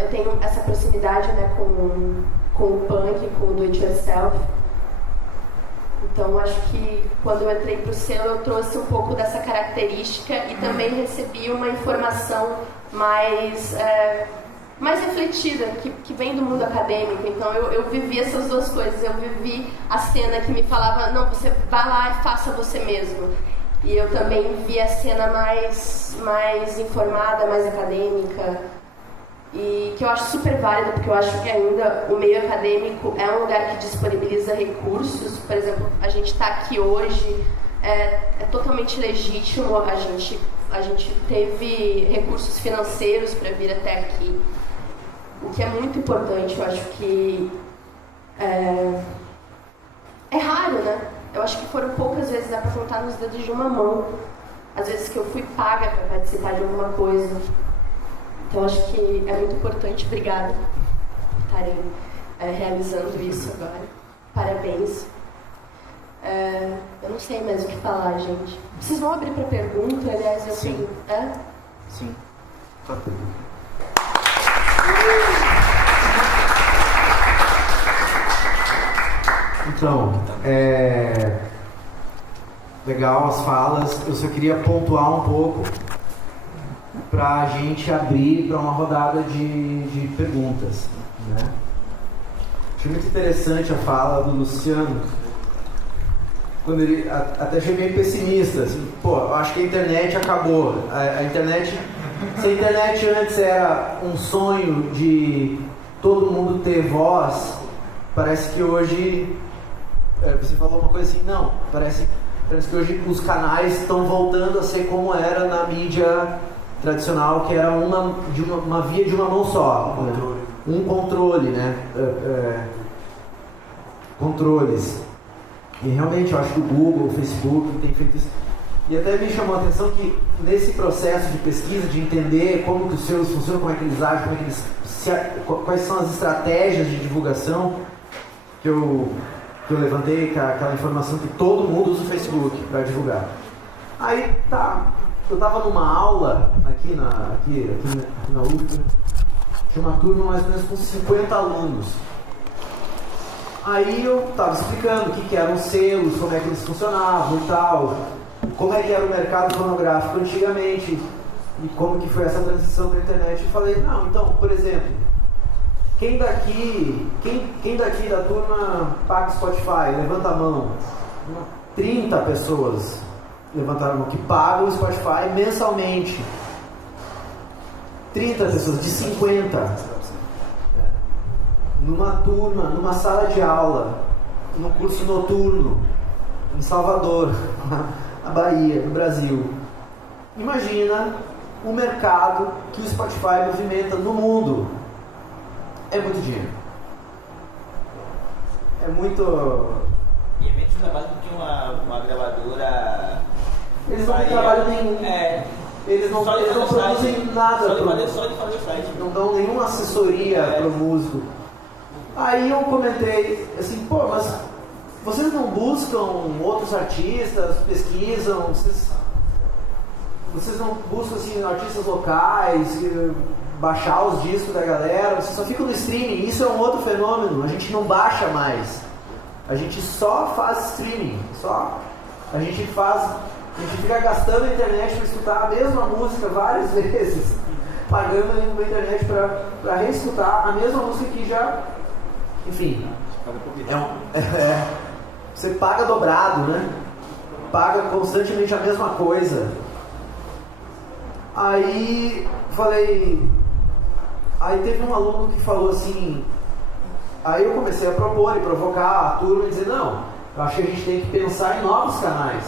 eu tenho essa proximidade, né, com o punk, com o do it yourself. Então acho que quando eu entrei para o selo eu trouxe um pouco dessa característica e também recebi uma informação mais refletida, que vem do mundo acadêmico. Então eu vivi essas duas coisas. Eu vivi a cena que me falava, não, você vai lá e faça você mesmo. E eu também vi a cena mais informada, mais acadêmica, e que eu acho super válida, porque eu acho que ainda o meio acadêmico é um lugar que disponibiliza recursos. Por exemplo, a gente está aqui hoje, é totalmente legítimo, a gente teve recursos financeiros para vir até aqui, o que é muito importante. Eu acho que é raro, né? Eu acho que foram poucas vezes, dá para contar nos dedos de uma mão, às vezes que eu fui paga para participar de alguma coisa. Então acho que é muito importante. Obrigada por estarem realizando isso agora. Parabéns. Eu não sei mais o que falar, gente. Vocês vão abrir para pergunta? Aliás, eu Sim. tenho... Sim. Então, legal as falas. Eu só queria pontuar um pouco para a gente abrir para uma rodada de perguntas, né? Achei muito interessante a fala do Luciano, quando ele até achei meio pessimista, assim, eu acho que a internet acabou. A internet, se a internet antes era um sonho de todo mundo ter voz, parece que hoje, você falou uma coisa assim, não, parece que hoje os canais estão voltando a ser como era na mídia tradicional, que era uma via de uma mão só, um controle, né? Controles. E realmente eu acho que o Google, o Facebook tem feito isso. E até me chamou a atenção que nesse processo de pesquisa, de entender como que os selos funcionam, como é que eles agem, quais são as estratégias de divulgação, que eu levantei aquela informação que todo mundo usa o Facebook para divulgar. Aí tá, eu estava numa aula aqui na UFBA, tinha uma turma mais ou menos com 50 alunos. Aí eu estava explicando o que eram selos, como é que eles funcionavam e tal, como é que era o mercado fonográfico antigamente e como que foi essa transição para a internet. E falei, não, então, por exemplo, quem daqui da turma paga Spotify? Levanta a mão. 30 pessoas levantaram a mão que pagam o Spotify mensalmente. 30 pessoas de 50. Numa turma, numa sala de aula, num curso noturno, em Salvador, na Bahia, no Brasil. Imagina o mercado que o Spotify movimenta no mundo. É muito dinheiro. É muito... E é menos trabalho do que uma gravadora... Eles não têm trabalho nenhum. Eles não produzem nada. Só de fazer o site. Não dão nenhuma assessoria para o músico. Aí eu comentei assim, pô, mas vocês não buscam outros artistas, pesquisam, vocês não buscam assim, artistas locais, baixar os discos da galera, vocês só ficam no streaming. Isso é um outro fenômeno, a gente não baixa mais, a gente só faz streaming, a gente fica gastando a internet para escutar a mesma música várias vezes, pagando na internet para reescutar a mesma música que já, enfim, você paga dobrado, né? Paga constantemente a mesma coisa. Aí teve um aluno que falou assim, aí eu comecei a propor e provocar a turma e dizer, não, eu acho que a gente tem que pensar em novos canais,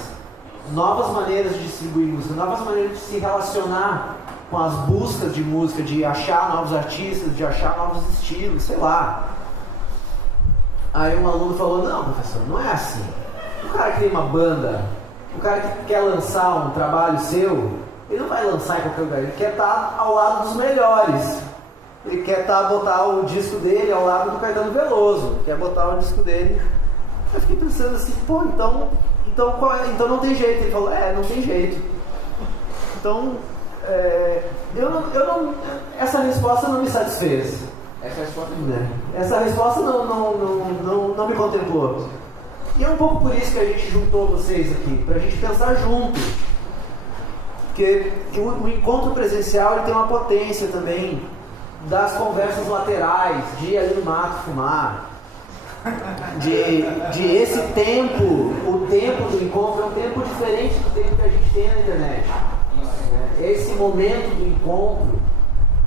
novas maneiras de distribuir música, novas maneiras de se relacionar com as buscas de música, de achar novos artistas, de achar novos estilos, sei lá. Aí um aluno falou, não, professor, não é assim. O cara que tem uma banda, o cara que quer lançar um trabalho seu, ele não vai lançar em qualquer lugar, ele quer estar ao lado dos melhores. Ele quer botar o disco dele ao lado do Caetano Veloso, quer botar o disco dele. Eu fiquei pensando assim, pô, então não tem jeito. Ele falou, não tem jeito. Então, essa resposta não me satisfez. Essa resposta não me contemplou. E é um pouco por isso que a gente juntou vocês aqui, pra gente pensar junto. Porque o encontro presencial ele tem uma potência também das conversas laterais, de ir ali no mato fumar, de esse tempo, o tempo do encontro é um tempo diferente do tempo que a gente tem na internet. Esse momento do encontro,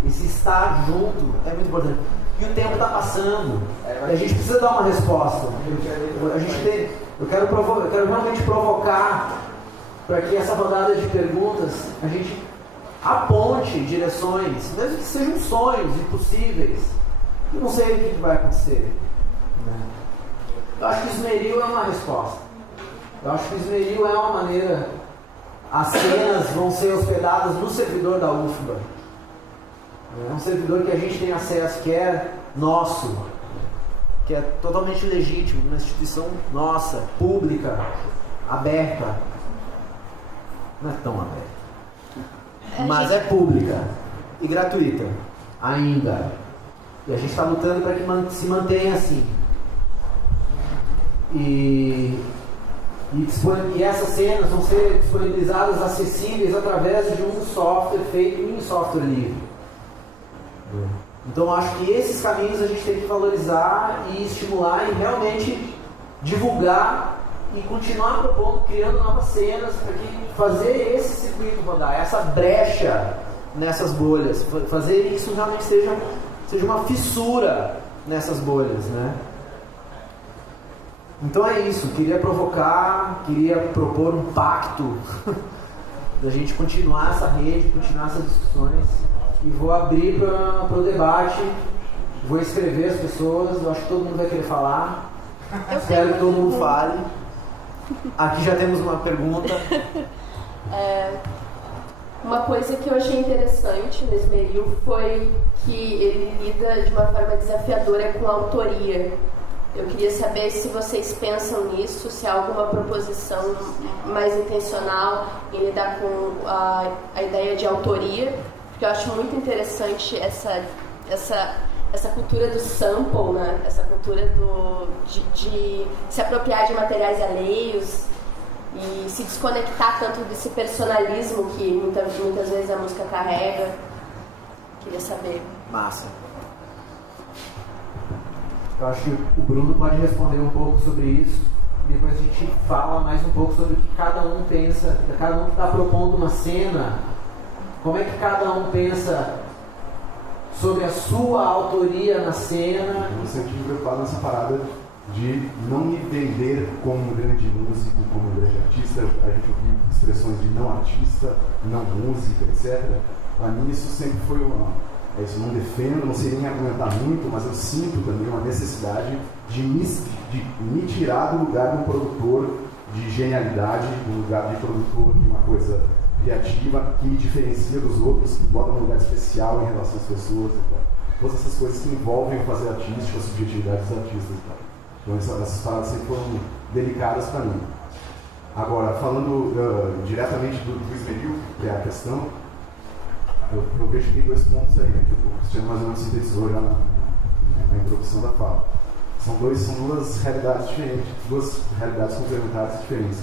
esse estar junto é muito importante. E o tempo está passando, a gente precisa dar uma resposta. Eu quero realmente provocar para que essa rodada de perguntas a gente aponte direções, mesmo que sejam sonhos impossíveis. Eu não sei o que vai acontecer. Eu acho que o esmeril é uma resposta. Eu acho que o esmeril é uma maneira. As cenas vão ser hospedadas no servidor da UFBA. É um servidor que a gente tem acesso, que é nosso, que é totalmente legítimo, uma instituição nossa, pública, aberta. Não é tão aberta. Mas é pública e gratuita, ainda. E a gente está lutando para que se mantenha assim. E essas cenas vão ser disponibilizadas, acessíveis através de um software feito em software livre. Então acho que esses caminhos a gente tem que valorizar e estimular e realmente divulgar e continuar propondo, criando novas cenas para que fazer esse circuito rodar, essa brecha nessas bolhas, fazer isso realmente seja uma fissura nessas bolhas, né? Então é isso, queria propor um pacto da gente continuar essa rede, continuar essas discussões, e vou abrir para o debate, vou escrever as pessoas, eu acho que todo mundo vai querer falar, espero que todo mundo fale. Aqui já temos uma pergunta. Uma coisa que eu achei interessante no esmeril foi que ele lida de uma forma desafiadora com a autoria. Eu queria saber se vocês pensam nisso, se há alguma proposição mais intencional em lidar com a ideia de autoria, porque eu acho muito interessante essa cultura do sample, né? Essa cultura de se apropriar de materiais alheios e se desconectar tanto desse personalismo que muitas vezes a música carrega. Queria saber. Massa. Eu acho que o Bruno pode responder um pouco sobre isso. Depois a gente fala mais um pouco sobre o que cada um pensa. Cada um está propondo uma cena. Como é que cada um pensa sobre a sua autoria na cena? Eu sempre tive preocupado nessa parada de não me vender como um grande músico, como um grande artista. A gente ouviu expressões de não artista, não música, etc. Para mim isso sempre foi isso não defendo, não sei nem argumentar muito, mas eu sinto também uma necessidade de me tirar do lugar de um produtor de genialidade, do lugar de produtor de uma coisa criativa, que me diferencia dos outros, que bota um lugar especial em relação às pessoas e tal. Todas essas coisas que envolvem o fazer artístico, a subjetividade dos artistas e tal. Então essas paradas sempre foram delicadas para mim. Agora, falando diretamente do esmeril, que é a questão, eu vejo que tem 2 pontos aí, né, que o Cristiano mais ou menos sintetizou já na introdução da fala. São duas realidades diferentes, 2 realidades complementares diferentes.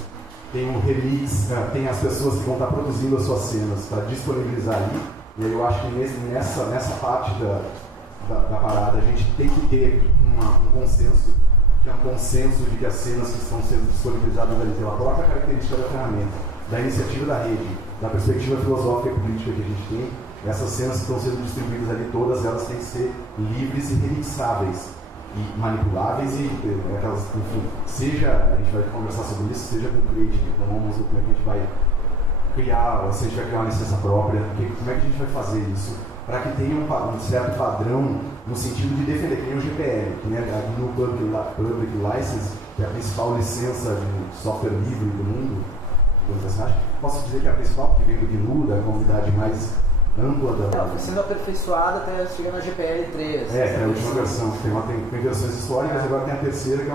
Tem o remix, tem as pessoas que vão estar produzindo as suas cenas para disponibilizar ali, e aí eu acho que nessa parte da parada a gente tem que ter um consenso, que é um consenso de que as cenas que estão sendo disponibilizadas ali pela própria característica da ferramenta, da iniciativa da rede, da perspectiva filosófica e política que a gente tem, essas cenas que estão sendo distribuídas ali, todas elas têm que ser livres e remixáveis e manipuláveis e aquelas, enfim, seja, a gente vai conversar sobre isso, seja com o Creative, então vamos ver como é que a gente vai criar, se a gente vai criar uma licença própria, como é que a gente vai fazer isso, para que tenha um certo padrão no sentido de defender, que nem o GPL, que a GNU Public License, que é a principal licença de software livre do mundo, posso dizer que é a principal, que vem do GNU, da comunidade mais ampla da... sendo aperfeiçoada até chegar na GPL 3. É a última versão, tem versões históricas, agora tem a terceira, que é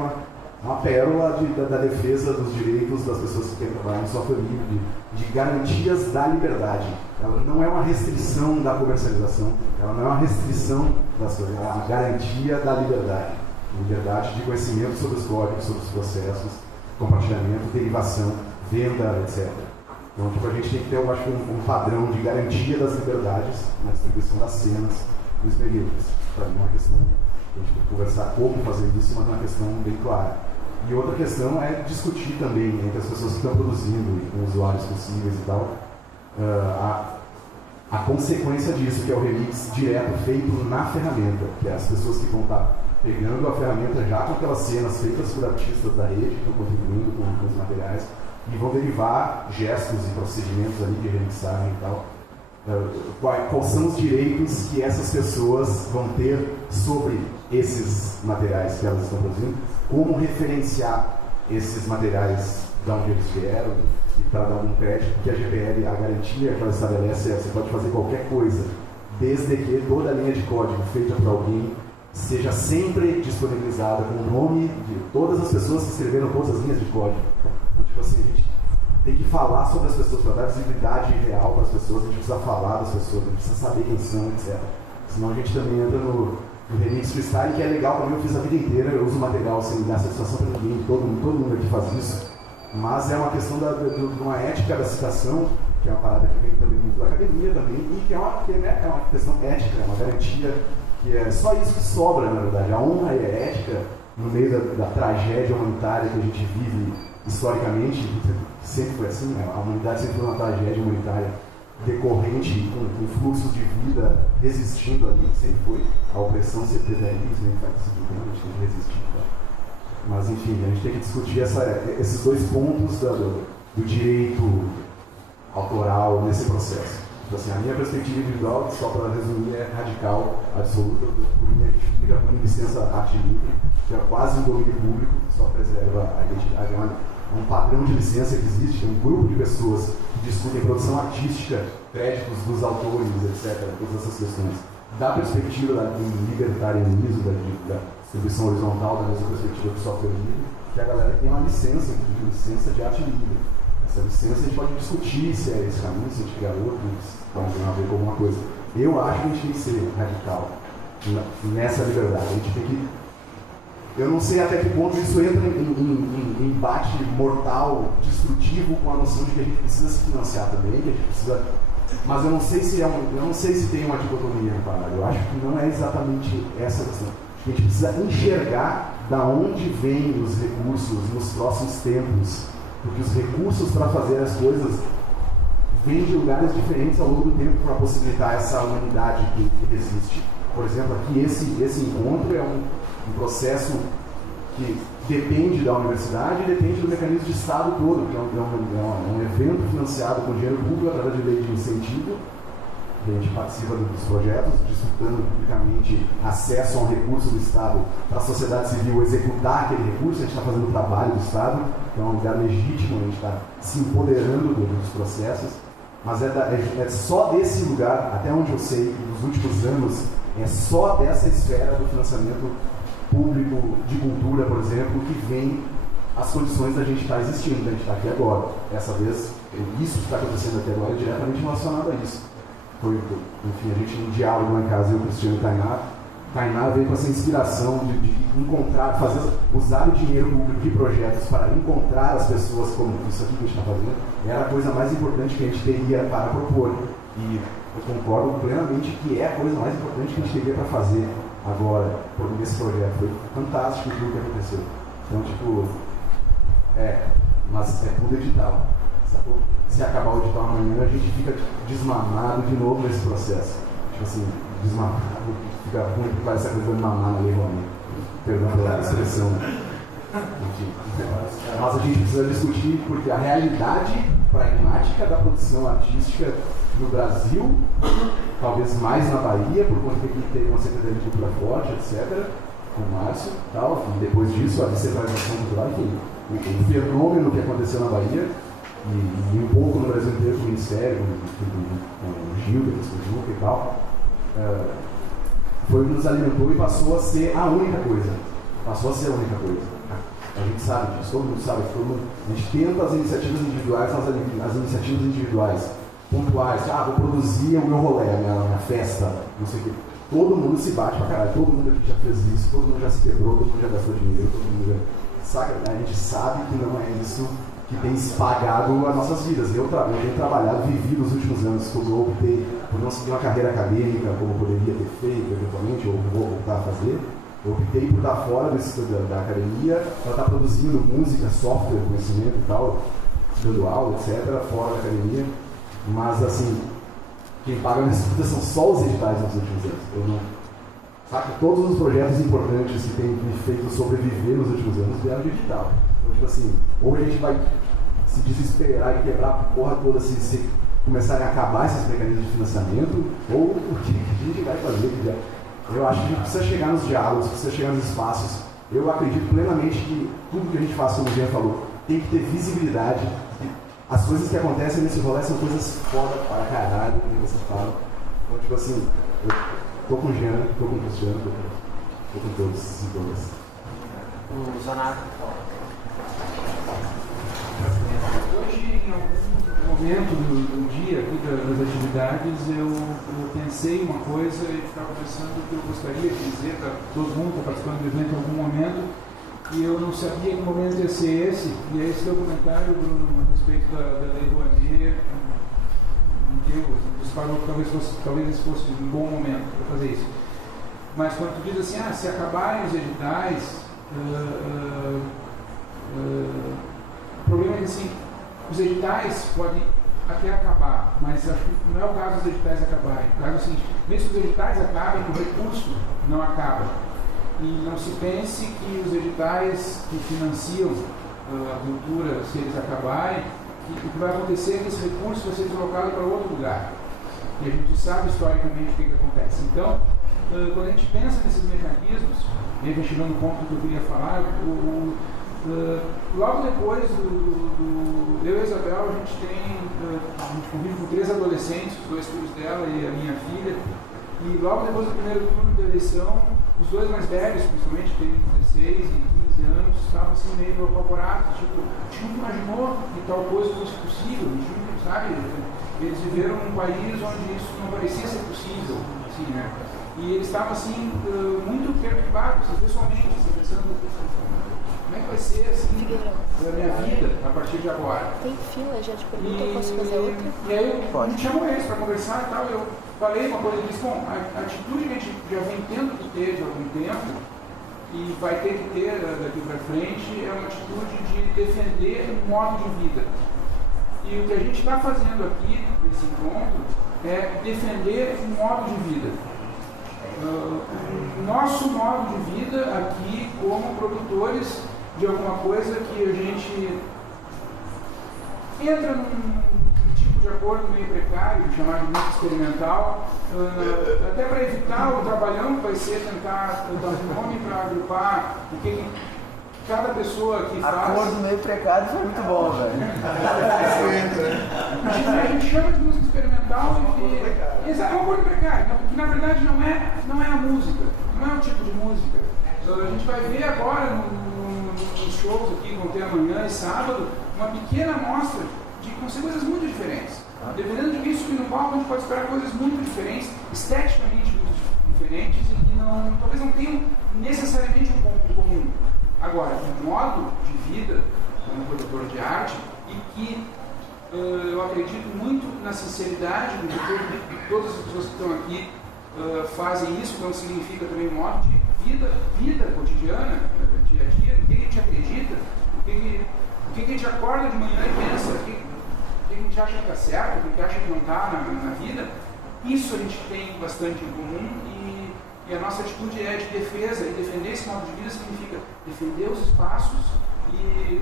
uma pérola da defesa dos direitos das pessoas que querem trabalhar no software livre, de garantias da liberdade. Ela não é uma restrição da comercialização, ela não é uma restrição das coisas, ela é uma garantia da liberdade. Liberdade de conhecimento sobre os códigos, sobre os processos, compartilhamento, derivação, venda, etc. Então, a gente tem que ter, eu acho, um padrão de garantia das liberdades na distribuição das cenas dos períodos. Para mim é uma questão, a gente tem que conversar como fazer isso, mas é uma questão bem clara. E outra questão é discutir também entre as pessoas que estão produzindo e com usuários possíveis e tal, a consequência disso, que é o remix direto feito na ferramenta, que é as pessoas que vão estar pegando a ferramenta já com aquelas cenas feitas por artistas da rede, que estão contribuindo com os materiais, e vão derivar gestos e procedimentos ali de remixagem e tal. Quais são os direitos que essas pessoas vão ter sobre esses materiais que elas estão produzindo, como referenciar esses materiais de onde eles vieram, e para dar algum crédito, porque a GPL, a garantia que ela estabelece é que você pode fazer qualquer coisa, desde que toda a linha de código feita por alguém seja sempre disponibilizada com o nome de todas as pessoas que escreveram todas as linhas de código. Então, tipo assim, a gente tem que falar sobre as pessoas, para dar visibilidade real para as pessoas, a gente precisa falar das pessoas, a gente precisa saber quem são, etc. Senão a gente também entra no remix freestyle, que é legal para mim, eu fiz a vida inteira, eu uso material sem dar satisfação para ninguém, todo mundo aqui faz isso, mas é uma questão de uma ética da citação, que é uma parada que vem também muito da academia também, e que é uma questão ética, é uma garantia, que é só isso que sobra, na verdade. A honra e a ética, no meio da tragédia humanitária que a gente vive historicamente, sempre foi assim, né? A humanidade sempre foi uma tragédia humanitária decorrente com fluxos de vida resistindo ali, sempre foi. A opressão sempre teve ali, sempre vai se vivendo, a gente tem que resistir. Tá? Mas enfim, a gente tem que discutir esses 2 pontos do direito autoral nesse processo. Então, assim, a minha perspectiva individual, só para resumir, é radical, absoluta. Por mim, a gente fica com licença arte livre, que é quase um domínio público, só preserva a identidade. É um padrão de licença que existe, é um grupo de pessoas que discutem produção artística, créditos dos autores, etc., todas essas questões. Da perspectiva do libertarianismo, da distribuição horizontal, da mesma perspectiva do software livre, que a galera tem uma licença de arte livre. Essa licença a gente pode discutir se é esse caminho, se a gente criar outro, se tem a ver com alguma coisa. Eu acho que a gente tem que ser radical nessa liberdade. A gente tem que... Eu não sei até que ponto isso entra em embate mortal, destrutivo, com a noção de que a gente precisa se financiar também, que a gente precisa... Mas eu não sei se tem uma dicotomia no paralelo. Eu acho que não é exatamente essa questão. A gente precisa enxergar da onde vêm os recursos nos próximos tempos, porque os recursos para fazer as coisas vêm de lugares diferentes ao longo do tempo para possibilitar essa humanidade que existe. Por exemplo, aqui esse encontro é um processo que depende da universidade e depende do mecanismo de Estado todo, que é um evento financiado com dinheiro público através de lei de incentivo, que a gente participa dos projetos, disputando publicamente acesso a um recurso do Estado para a sociedade civil executar aquele recurso. A gente está fazendo o trabalho do Estado, que é um lugar legítimo, a gente está se empoderando dos processos. mas é só desse lugar, até onde eu sei, nos últimos anos, é só dessa esfera do financiamento público de cultura, por exemplo, que vem as condições da gente estar existindo, da gente estar aqui agora. Dessa vez, isso que está acontecendo até agora é diretamente relacionado a isso. Enfim, a gente em diálogo lá em casa, eu, Cristiano e Tainá veio com essa inspiração de encontrar, usar o dinheiro público de projetos para encontrar as pessoas, como isso aqui que a gente está fazendo, era a coisa mais importante que a gente teria para propor. E eu concordo plenamente que é a coisa mais importante que a gente teria para fazer agora, nesse projeto. Foi fantástico tudo que aconteceu. Então, tipo, mas é tudo edital. Sacou? Se acabar o edital amanhã, a gente fica desmamado de novo nesse processo. Tipo assim, desmamado, fica ruim, porque parece essa coisa de mamar na lei Rouanet. Perdão pela expressão. Enfim. Mas a gente precisa discutir, porque a realidade pragmática da produção artística no Brasil, talvez mais na Bahia, por conta de que teve uma Secretaria de Cultura forte, etc., com o Márcio e tal, e depois disso, a descentralização cultural, enfim, o fenômeno que aconteceu na Bahia, e um pouco no Brasil inteiro, com o Ministério, com o Gil, com o Juca e tal, foi o que nos alimentou e passou a ser a única coisa. Passou a ser a única coisa. A gente sabe disso, todo mundo sabe, a gente tenta as iniciativas individuais, as iniciativas individuais, pontuais, vou produzir o meu rolê, a minha festa, não sei o quê. Todo mundo se bate pra caralho, todo mundo aqui já fez isso, todo mundo já se quebrou, todo mundo já gastou dinheiro, todo mundo já... Saca? A gente sabe que não é isso que tem pagado as nossas vidas. Eu tenho trabalhado, vivido nos últimos anos, quando eu optei por não seguir uma carreira acadêmica como eu poderia ter feito, eventualmente, ou vou voltar a fazer. Eu optei por estar fora da academia, para estar produzindo música, software, conhecimento e tal, dando aula, etc., fora da academia. Mas, assim, quem paga minhas contas são só os editais nos últimos anos. Eu não... Saca? Todos os projetos importantes que têm me feito sobreviver nos últimos anos vieram de edital. Então, tipo assim, ou a gente vai se desesperar e quebrar a porra toda se começarem a acabar esses mecanismos de financiamento, ou o que a gente vai fazer. Eu acho que a gente precisa chegar nos diálogos, precisa chegar nos espaços. Eu acredito plenamente que tudo que a gente faz, como o Jean falou, tem que ter visibilidade. As coisas que acontecem nesse rolê são coisas foda para caralho, como você fala. Então, tipo assim, eu tô com o Jean, tô com o Cristiano, tô com todos e todas. O Zonato. Hoje, em algum momento do dia aqui das atividades, eu pensei uma coisa e estava pensando o que eu gostaria de dizer para todo mundo que está participando do evento em algum momento, e eu não sabia que momento ia ser esse, e esse teu comentário, Bruno, a respeito da Lei Rouanet, me deu, disparou que talvez esse fosse um bom momento para fazer isso. Mas quando tu diz assim, se acabarem os editais, o problema é que assim, os editais podem até acabar, mas acho que não é o caso dos editais acabarem. O caso é o seguinte, mesmo que os editais acabem, o recurso não acaba. E não se pense que os editais que financiam a cultura, se eles acabarem, o que vai acontecer é que esse recurso vai ser deslocado para outro lugar. E a gente sabe historicamente o que acontece. Então, quando a gente pensa nesses mecanismos, e aí chegando no ponto que eu queria falar, logo depois eu e a Isabel, a gente convive com 3 adolescentes, os 2 filhos dela e a minha filha, e logo depois do primeiro turno da eleição, os 2 mais velhos, principalmente, que têm 16 e 15 anos, estavam assim meio apavorados, tipo, a gente nunca imaginou que tal coisa fosse possível, a gente nunca, sabe? Eles viveram num país onde isso não parecia ser possível, assim, né? E eles estavam assim, muito perturbados, pessoalmente, assim, pensando, como é que vai ser assim a minha vida a partir de agora? Tem fila já de pergunta, eu posso fazer outra? E aí a gente chamou eles para conversar e tal, eu falei uma coisa, disse, bom, a atitude que a gente já vem tendo que ter de algum tempo e vai ter que ter daqui para frente é uma atitude de defender um modo de vida. E o que a gente está fazendo aqui nesse encontro é defender um modo de vida. Nosso modo de vida aqui como produtores de alguma coisa que a gente entra num tipo de acordo meio precário, chamado de muito experimental, até para evitar o trabalhão que vai ser tentar dar um nome para agrupar o que cada pessoa que A faz... cor do meio precário foi muito bom, velho. A gente chama de música experimental e é uma coisa precária, porque na verdade não é a música, não é o tipo de música. A gente vai ver agora nos shows aqui que vão ter amanhã e sábado uma pequena amostra de vão ser coisas muito diferentes. Dependendo de quem subir no palco, a gente pode esperar coisas muito diferentes, esteticamente muito diferentes e que talvez não tenham necessariamente um ponto comum. Agora, o modo de vida como produtor de arte e que eu acredito muito na sinceridade do que todas as pessoas que estão aqui fazem isso, então significa também um modo de vida cotidiana, dia a dia, no que a gente acredita, o que a gente acorda de manhã e pensa, o que a gente acha que está certo, o que acha que não está na vida. Isso a gente tem bastante em comum e a nossa atitude é de defesa, e defender esse modo de vida significa defender os espaços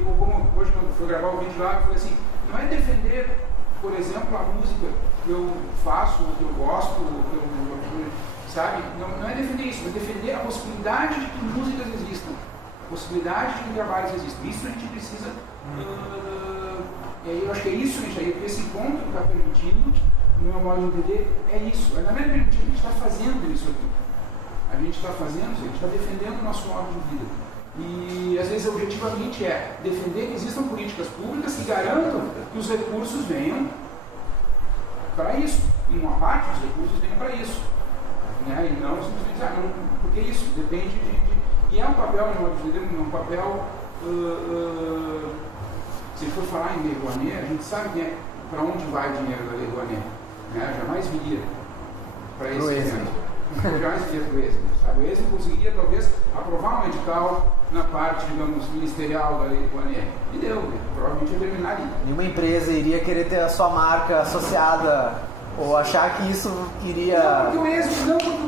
ou como hoje quando fui gravar o vídeo lá, eu falei assim, não é defender, por exemplo, a música que eu faço, que eu gosto, que eu sabe? Não é defender isso, é defender a possibilidade de que músicas existam, a possibilidade de que trabalhos existam. Isso a gente precisa, e aí eu acho que é isso, gente, aí esse encontro está permitindo, no meu modo de entender, é isso. Não é permitindo, a gente está fazendo isso aqui. A gente está fazendo isso, a gente está defendendo o nosso modo de vida. E às vezes objetivamente é defender que existam políticas públicas que garantam que os recursos venham para isso. E uma parte dos recursos venham para isso. Né? E não simplesmente, porque isso depende de. E é um papel, um papel. Se for falar em Lei Rouanet, a gente sabe para onde vai o dinheiro da Lei Rouanet. Né? Jamais viria para esse evento. Jamais viria para o ESMO. O ESMO conseguiria talvez aprovar um edital na parte, digamos, ministerial da Lei Rouanet. E deu, provavelmente ia terminar ali. Nenhuma empresa iria querer ter a sua marca associada ou achar que isso iria... Não porque o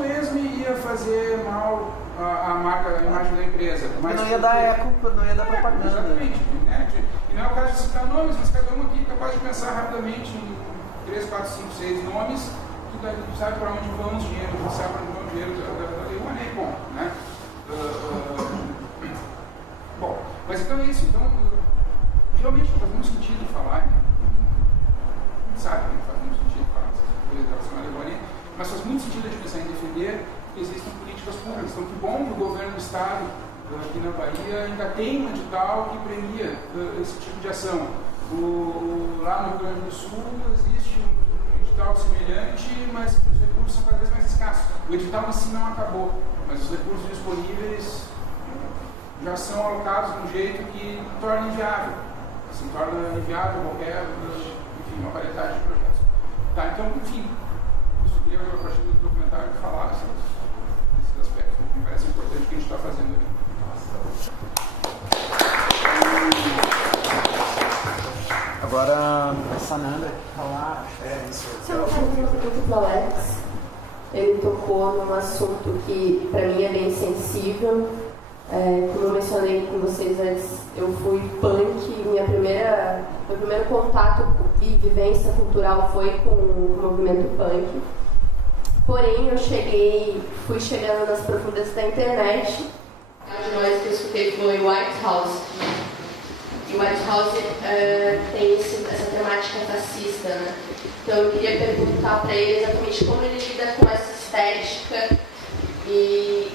ESMO ia fazer mal a marca, a imagem da empresa. Mas não ia dar eco, não ia dar propaganda. Exatamente. Né? E não é o caso de citar nomes, mas cada um aqui é capaz de pensar rapidamente em 3, 4, 5, 6 nomes que sabe para onde vão os dinheiros, sabe para onde vão os dinheiros da Lei Rouanet, bom, né? Bom, mas então é isso. Então, realmente não faz muito sentido falar, né? Sabe que não faz muito sentido falar essas coisas relacionadas à Lei Rouanet, mas faz muito sentido a gente pensar em defender que existam políticas públicas. Então, que bom que o governo do Estado, aqui na Bahia, ainda tem um edital que premia esse tipo de ação. Lá no Rio Grande do Sul existe um edital semelhante, mas os recursos são cada vez mais escassos. O edital em si não acabou, mas os recursos disponíveis já são alocados de um jeito que torna inviável. Assim, torna inviável qualquer, enfim, uma variedade de projetos. Tá, então, enfim, isso eu queria, a partir do documentário, falar desses aspectos, que me parece importante que a gente está fazendo aqui. Agora, a Sananda falar. Eu vou fazer uma pergunta para o Alex. Ele tocou num assunto que para mim é bem sensível. Como eu mencionei com vocês antes, eu fui punk. Meu primeiro contato e vivência cultural foi com o movimento punk. Porém, fui chegando nas profundezas da internet. A de nós que eu escutei foi White House. E o White House tem essa temática fascista, né? Então eu queria perguntar para ele exatamente como ele lida com essa estética e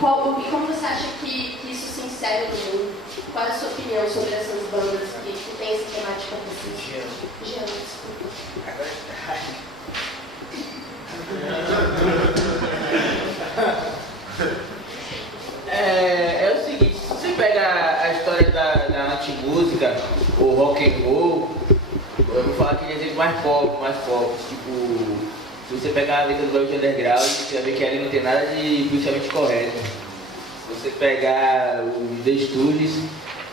como você acha que isso se insere no mundo? Qual é a sua opinião sobre essas bandas que têm essa temática fascista? Jean, desculpa. É o seguinte, se você pega a história da anti-música, o rock and roll, eu vou falar que é exemplo mais pop, tipo, se você pegar a letra do Velvet Underground, você vai ver que ali não tem nada de politicamente correto. Se você pegar os The Stooges,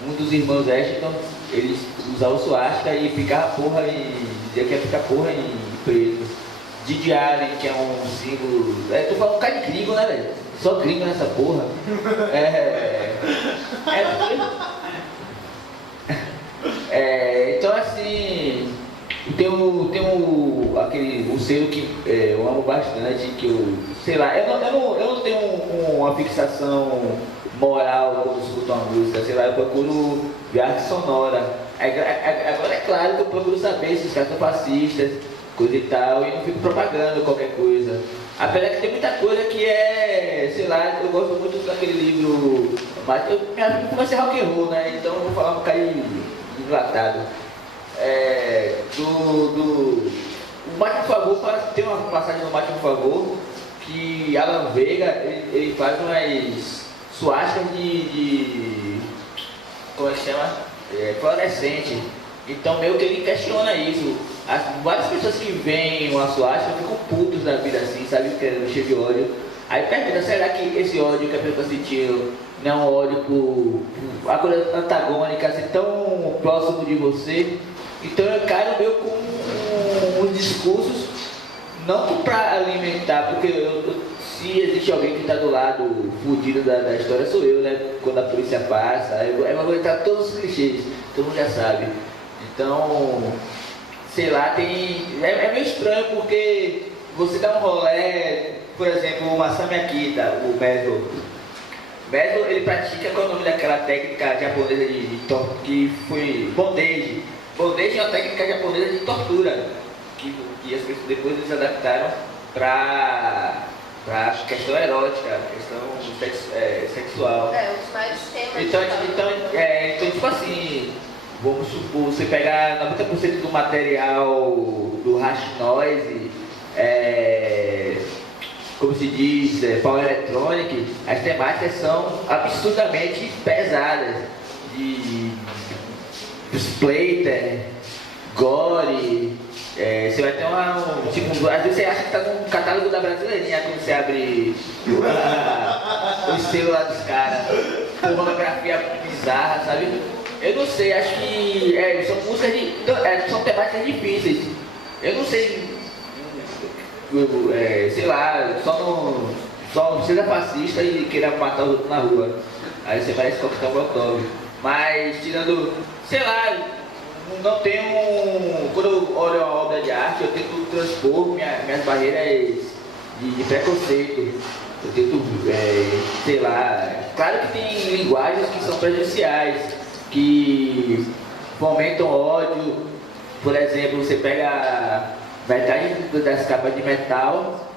um dos irmãos Ashton, eles usavam suástica e picar porra e dizia que ia picar porra em preto. Didi Allen, que é um símbolo. Tô falando um cara de gringo, né, velho? Só gringo nessa porra. Então assim, tem o selo que eu amo bastante, que eu, sei lá, eu não tenho uma fixação moral quando escuto uma música, sei lá, eu procuro ver arte sonora. Agora é claro que eu procuro saber se os caras são fascistas, coisa e tal, e não fico propagando qualquer coisa. Apesar que tem muita coisa que é, sei lá, eu gosto muito daquele livro, mas minha vida começa a ser rock and roll, né? Então eu vou falar um bocadinho enlatado. O Bate por Favor, tem uma passagem no Bate por Favor que Alan Veiga ele faz umas suásticas de como é que chama? Fluorescente. Então meio que ele questiona isso. Várias pessoas que veem uma suástica ficam putos da vida assim, sabe? Cheio de ódio. Aí pergunta, será que esse ódio que a pessoa está sentindo não é um ódio por a coisa antagônica, assim, tão próximo de você? Então eu caio meio com uns discursos, não para alimentar, porque se existe alguém que está do lado fudido da história, sou eu, né? Quando a polícia passa, eu vou entrar todos os clichês, todo mundo já sabe. Então, sei lá, é meio estranho porque você dá um rolê, por exemplo, o Masami Akita, o Meslo, ele pratica, qual é o nome daquela técnica japonesa que foi bondage. Bondage é uma técnica japonesa de tortura, que as pessoas depois eles adaptaram para questão erótica, questão sexual. Os mais temas. Então, tipo assim, vamos supor, você pegar 90% do material do Hash Noise, como se diz, Power Electronic, as temáticas são absurdamente pesadas, de splatter, gore, você vai ter tipo, às vezes você acha que está no catálogo da Brasileirinha quando você abre o selo lá dos caras, pornografia bizarra, sabe? Eu não sei, acho que são músicas são temáticas difíceis. Eu não sei, sei lá, só não seja fascista e queira matar os outros na rua. Aí você parece Coquetel Molotov. Mas tirando, sei lá, não tenho. Quando eu olho uma obra de arte, eu tento transpor minhas barreiras de preconceito. Eu tento, sei lá. Claro que tem linguagens que são prejudiciais, que fomentam ódio. Por exemplo, você pega metade das capas de metal,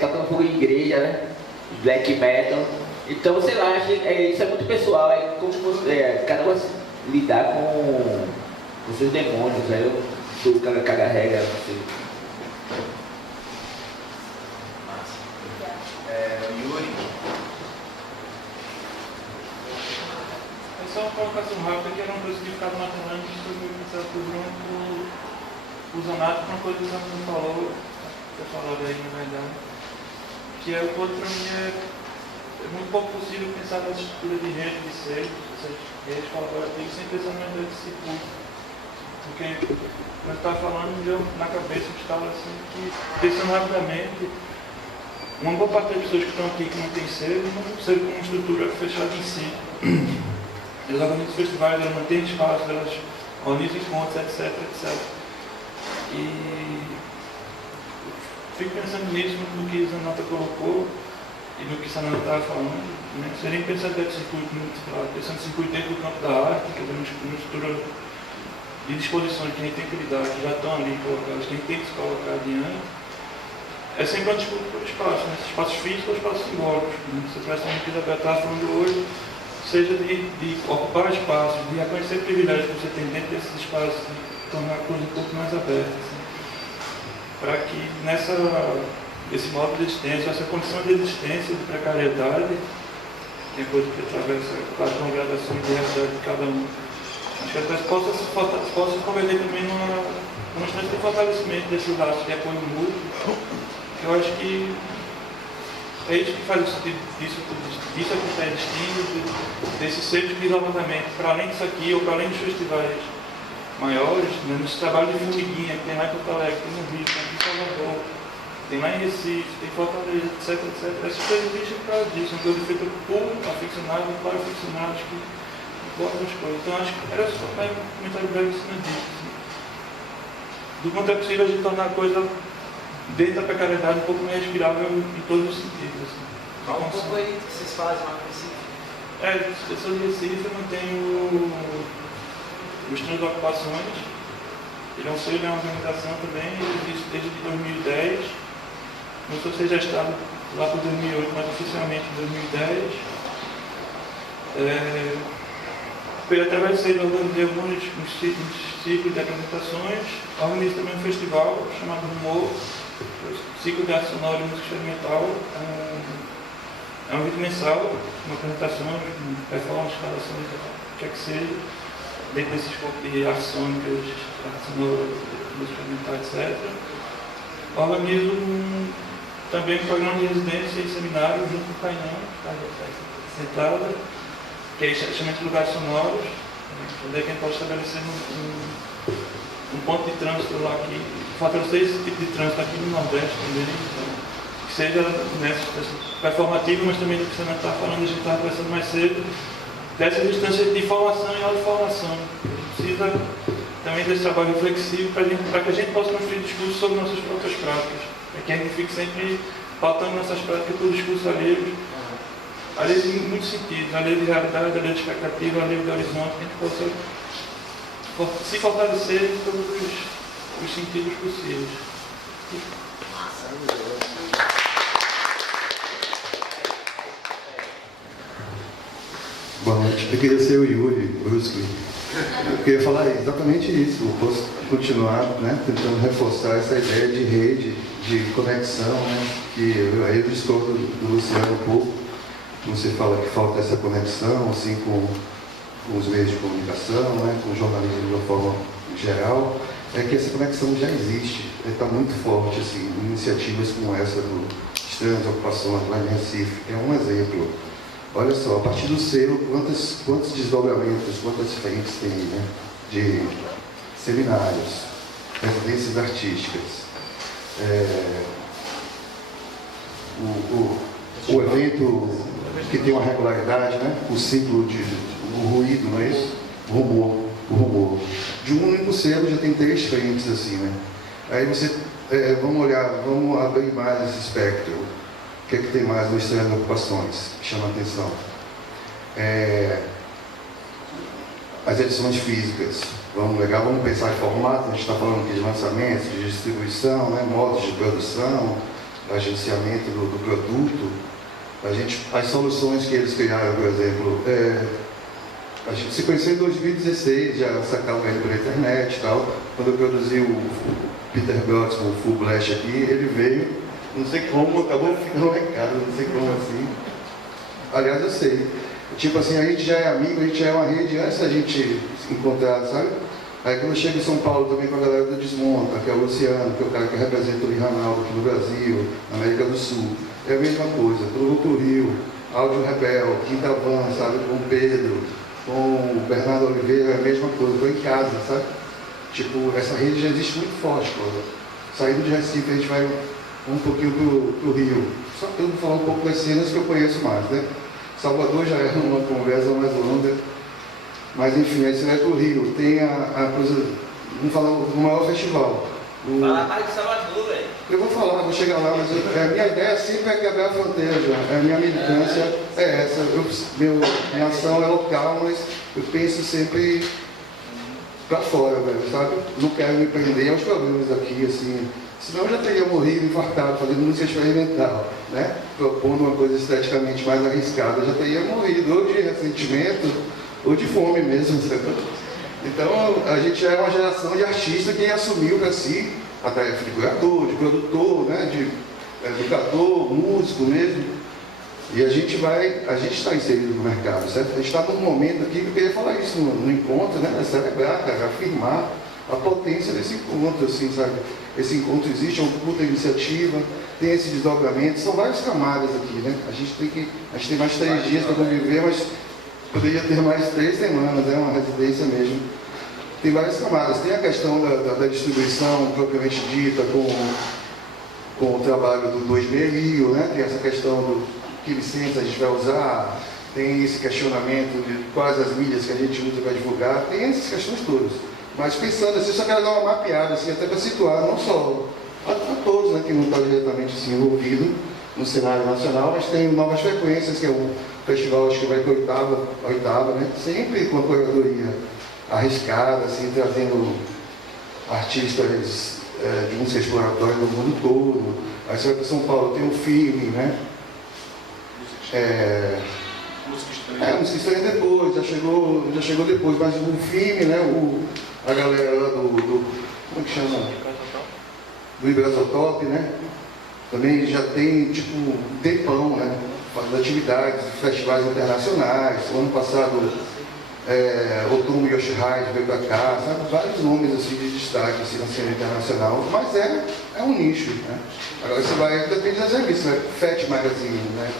tocando fogo em igreja, né? Black metal. Então, sei lá, isso é muito pessoal, como você, cada um lidar com os seus demônios, aí eu sou o cara que carrega. Yuri. É só uma colocação rápida que era uma coisa que ficava matando sobre o que o Bruno o Zanato, uma coisa que o Zanato falou, você falou aí na verdade, que é o quanto para mim é muito pouco possível pensar na estrutura de rede de ser, redes colaborativas, sem pensar na rede de circuito. Porque nós estávamos falando, deu na cabeça que estava assim, que pensando rapidamente, uma boa parte das pessoas que estão aqui que não tem selo, não serem com uma estrutura fechada em si. Eles organizam festivais, elas mantêm espaços, elas organizam encontros, etc, etc. E fico pensando nisso, no que a Zanata colocou, e do que Sanana estava falando, né? Você nem pensa dentro do circuito, pensando no circuito dentro do campo da arte, que é uma estrutura de disposições que a gente tem que lidar, que já estão ali colocadas, que a gente tem que se colocar adiante, é sempre uma disputa por espaço, né? Espaços físicos ou espaços simbólicos. Né? Você parece que a Isabel está falando hoje, seja de ocupar espaços, de reconhecer privilégios que você tem dentro desses espaços, de tornar a coisa um pouco mais aberta. Assim, para que esse modo de existência, essa condição de existência, de precariedade, que é coisa que atravessa a congregação de realidade de cada um, acho que até possa se converter também numa espécie de fortalecimento desse laço de apoio mútuo, que eu acho que é isso que faz o sentido disso é que está existindo, desse centro de isolamento, para além disso aqui, ou para além dos festivais maiores, né, nesse trabalho de formiguinha que tem lá em Porto Alegre, tem no Rio, tem aqui em Salvador, tem lá em Recife, tem Fortaleza, etc, etc. Essas coisas existem por causa disso, são coisas feitas por aficionados e para aficionados que importam as coisas. Então acho que era só um comentário breve em cima disso. Assim. do quanto é possível a gente tornar a coisa dentro da precariedade um pouco mais respirável em todos os sentidos. Assim. Fala um pouco aí do que vocês fazem lá no Recife. Eu sou de Recife, eu mantenho os Transocupações. Ele é um selo, é uma organização também, ele existe desde 2010. Começou a ser gestado lá por 2008, mas oficialmente em 2010. Através do selo, eu organizei alguns ciclos de apresentações. Organizo também um festival chamado Rumor, Ciclo de Arte Sonora e Música Experimental. É um vídeo mensal, uma apresentação, performance, instalações, o que é que seja, dentro desse escopo de artes sônicas, arte sonora, música experimental, etc. Organizo também um programa de residência e seminário junto com o Cainão, que está sentada, que é chama de lugares sonoros, onde é que a gente pode estabelecer um ponto de trânsito lá aqui, fortalecer esse tipo de trânsito aqui no Nordeste também, então, que seja performativo, mas também do que você não está falando, a gente estava conversando mais cedo, dessa distância de formação e autoformação. A gente precisa também desse trabalho reflexivo para que a gente possa construir discursos sobre nossas próprias práticas. É que a gente fique sempre pautando nossas práticas por discursos alheios, alheios em muitos sentidos, alheios de realidade, alheios de expectativa, alheios de horizonte, que a gente possa se fortalecer em todos os sentidos possíveis. Boa noite. Eu queria ser o Yuri Bruschi. Eu queria falar exatamente isso. Eu posso continuar, né, tentando reforçar essa ideia de rede, de conexão, né, que eu discordo do Luciano um pouco. Você fala que falta essa conexão assim, com os meios de comunicação, né, com o jornalismo de uma forma geral. É que essa conexão já existe, está muito forte. Assim, iniciativas como essa do Estranhas Ocupações lá em Recife é um exemplo. Olha só, a partir do selo, quantos desdobramentos, quantas frentes tem, né? De seminários, residências artísticas. O evento que tem uma regularidade, né? O ciclo o ruído, não é isso? O rumor. De um único selo já tem 3 frentes, assim, né? Aí você, vamos abrir mais esse espectro. O que é que tem mais no Estranhas Ocupações que chama a atenção? As edições físicas. Vamos pensar em formato, a gente está falando aqui de lançamento, de distribuição, né? Modos de produção, agenciamento do produto. As soluções que eles criaram, por exemplo, a gente se conheceu em 2016, já sacava ele pela internet e tal. Quando eu produzi o Peter Gotts, o Full Blast aqui, ele veio. Não sei como, acabou ficando lá em casa, não sei como assim. Aliás, eu sei. Tipo assim, a gente já é amigo, a gente já é uma rede antes da gente se encontrar, sabe? Aí quando eu chego em São Paulo também com a galera do Desmonta, que é o Luciano, que é o cara que representa o Lee Ranaldo aqui no Brasil, na América do Sul, é a mesma coisa. Quando eu vou pro Rio, Áudio Rebel, Quinta Van, sabe? Com o Pedro, com o Bernardo Oliveira, é a mesma coisa. Estou em casa, sabe? Tipo, essa rede já existe muito forte, pô. Saindo de Recife, a gente vai um pouquinho pro Rio. Só que eu vou falar um pouco das cenas que eu conheço mais, né? Salvador já é uma conversa mais longa, mas enfim, aí você vai pro Rio, tem a coisa, vamos falar do maior festival. Fala mais de Salvador, velho. Eu vou falar, vou chegar lá, mas a minha ideia sempre é quebrar a fronteira, já. A minha militância é essa. Minha ação é local, mas eu penso sempre pra fora, velho, sabe? Não quero me prender aos problemas daqui, assim. Senão eu já teria morrido, infartado, fazendo música experimental, né? Propondo uma coisa esteticamente mais arriscada, eu já teria morrido, ou de ressentimento, ou de fome mesmo, sabe? Então, a gente é uma geração de artistas que assumiu para si a tarefa de curador, de produtor, né? De educador, músico mesmo. E a gente está inserido no mercado, certo? A gente está num momento aqui que eu queria falar isso no encontro, né? É celebrar, cara, afirmar a potência desse encontro, assim, sabe? Esse encontro existe, é uma puta iniciativa, tem esse desdobramento, são várias camadas aqui, né? A gente tem mais 3 dias para conviver, mas poderia ter mais 3 semanas, é uma residência mesmo. Tem várias camadas, tem a questão da distribuição propriamente dita, com o trabalho do 2 Rio, né? Tem essa questão do que licença a gente vai usar, tem esse questionamento de quais as mídias que a gente usa para divulgar, tem essas questões todas. Mas pensando assim, eu só quero dar uma mapeada, assim, até para situar, não só a todos, né, que não estão diretamente assim, envolvidos no cenário nacional, mas tem Novas Frequências, que é um festival, acho que vai ter oitava, né? Sempre com a curadoria arriscada, assim, trazendo artistas de música exploratória do mundo todo. Aí você vai para São Paulo, tem um filme, né? Música estranha depois, já chegou depois, mas o filme, né? A galera lá do como é que chama? Do Ibrasotop, né? Também já tem, tipo, um tempão, né? Fazendo atividades, festivais internacionais. O ano passado, Otomo Yoshihide veio para cá, sabe? Vários nomes assim, de destaque assim, na cena internacional, mas é um nicho, né? Agora você vai, depende das revistas, né? Fat Magazine, né?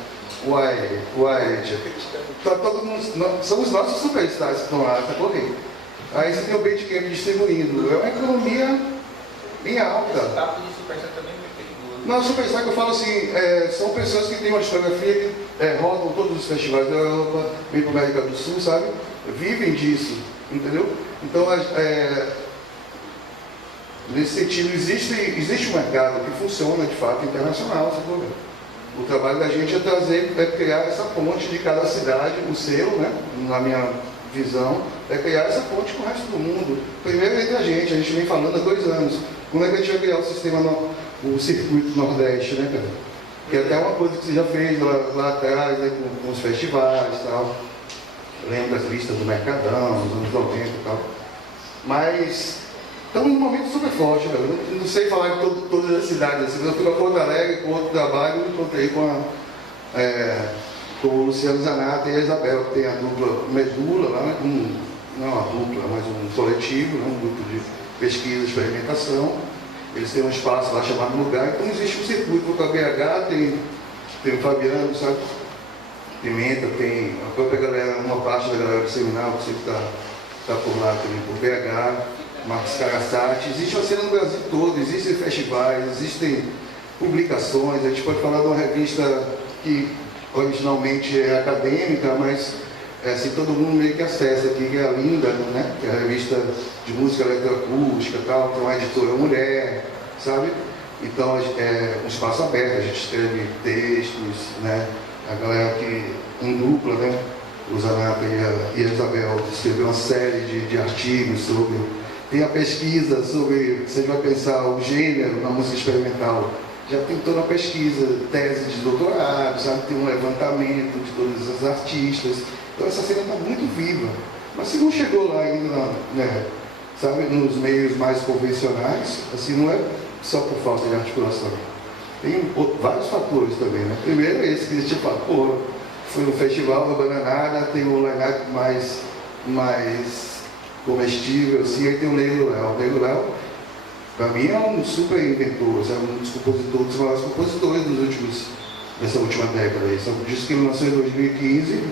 Wired, tá todo mundo, são os nossos superstars que estão lá, tá correndo. Aí você tem o Bandcamp distribuindo, é uma economia bem alta. Esse papo de superstar também é muito perigoso. Não, superstar que eu falo assim, são pessoas que têm uma discografia que rodam todos os festivais da Europa, vêm para a América do Sul, sabe? Vivem disso, entendeu? Então, nesse sentido, existe um mercado que funciona de fato internacional, se for ver. O trabalho da gente é criar essa ponte de cada cidade, o seu, né, na minha visão, é criar essa ponte com o resto do mundo. Primeiro entre a gente vem falando há 2 anos. Como é que a gente vai criar o sistema, o circuito Nordeste, né, cara? Que é até uma coisa que você já fez lá atrás, né, com os festivais e tal. Eu lembro das listas do Mercadão, nos anos 90 e tal. Mas estamos num momento super forte, velho. Eu não sei falar de todas as cidades. Assim, eu fui para Porto Alegre, com outro trabalho, e encontrei com o Luciano Zanata e a Isabel, que tem a dupla Medula, lá, né? Não uma dupla, mas um coletivo, né? Um grupo de pesquisa e experimentação. Eles têm um espaço lá chamado Lugar, então existe um circuito com a BH, tem o Fabiano, sabe? Pimenta, tem a própria galera, uma parte da galera do Seminal, que sempre está por lá também, por BH. Marcos Carassati, existe uma cena no Brasil todo, existem festivais, existem publicações, a gente pode falar de uma revista que originalmente é acadêmica, mas assim, todo mundo meio que acessa aqui, que é a Linda, né? Que é a revista de música eletroacústica e tal, tem uma editora mulher, sabe? Então é um espaço aberto, a gente escreve textos, né? A galera que em dupla, né? O Zanata e a Isabel escreveu uma série de artigos sobre. Tem a pesquisa sobre, você vai pensar, o gênero na música experimental. Já tem toda a pesquisa, tese de doutorado, sabe? Tem um levantamento de todas as artistas. Então essa cena está muito viva. Mas se não chegou lá ainda, né, sabe, nos meios mais convencionais, assim, não é só por falta de articulação. Tem vários fatores também, né? Primeiro é esse que a gente fala, pô, foi no festival da Bananada, tem um line-up mais comestível, assim, aí tem o Negro Léo. O Negro Léo, para mim, é um super inventor, sabe? Um dos maiores compositores dessa última década. Esse é um disco que ele lançou em 2015,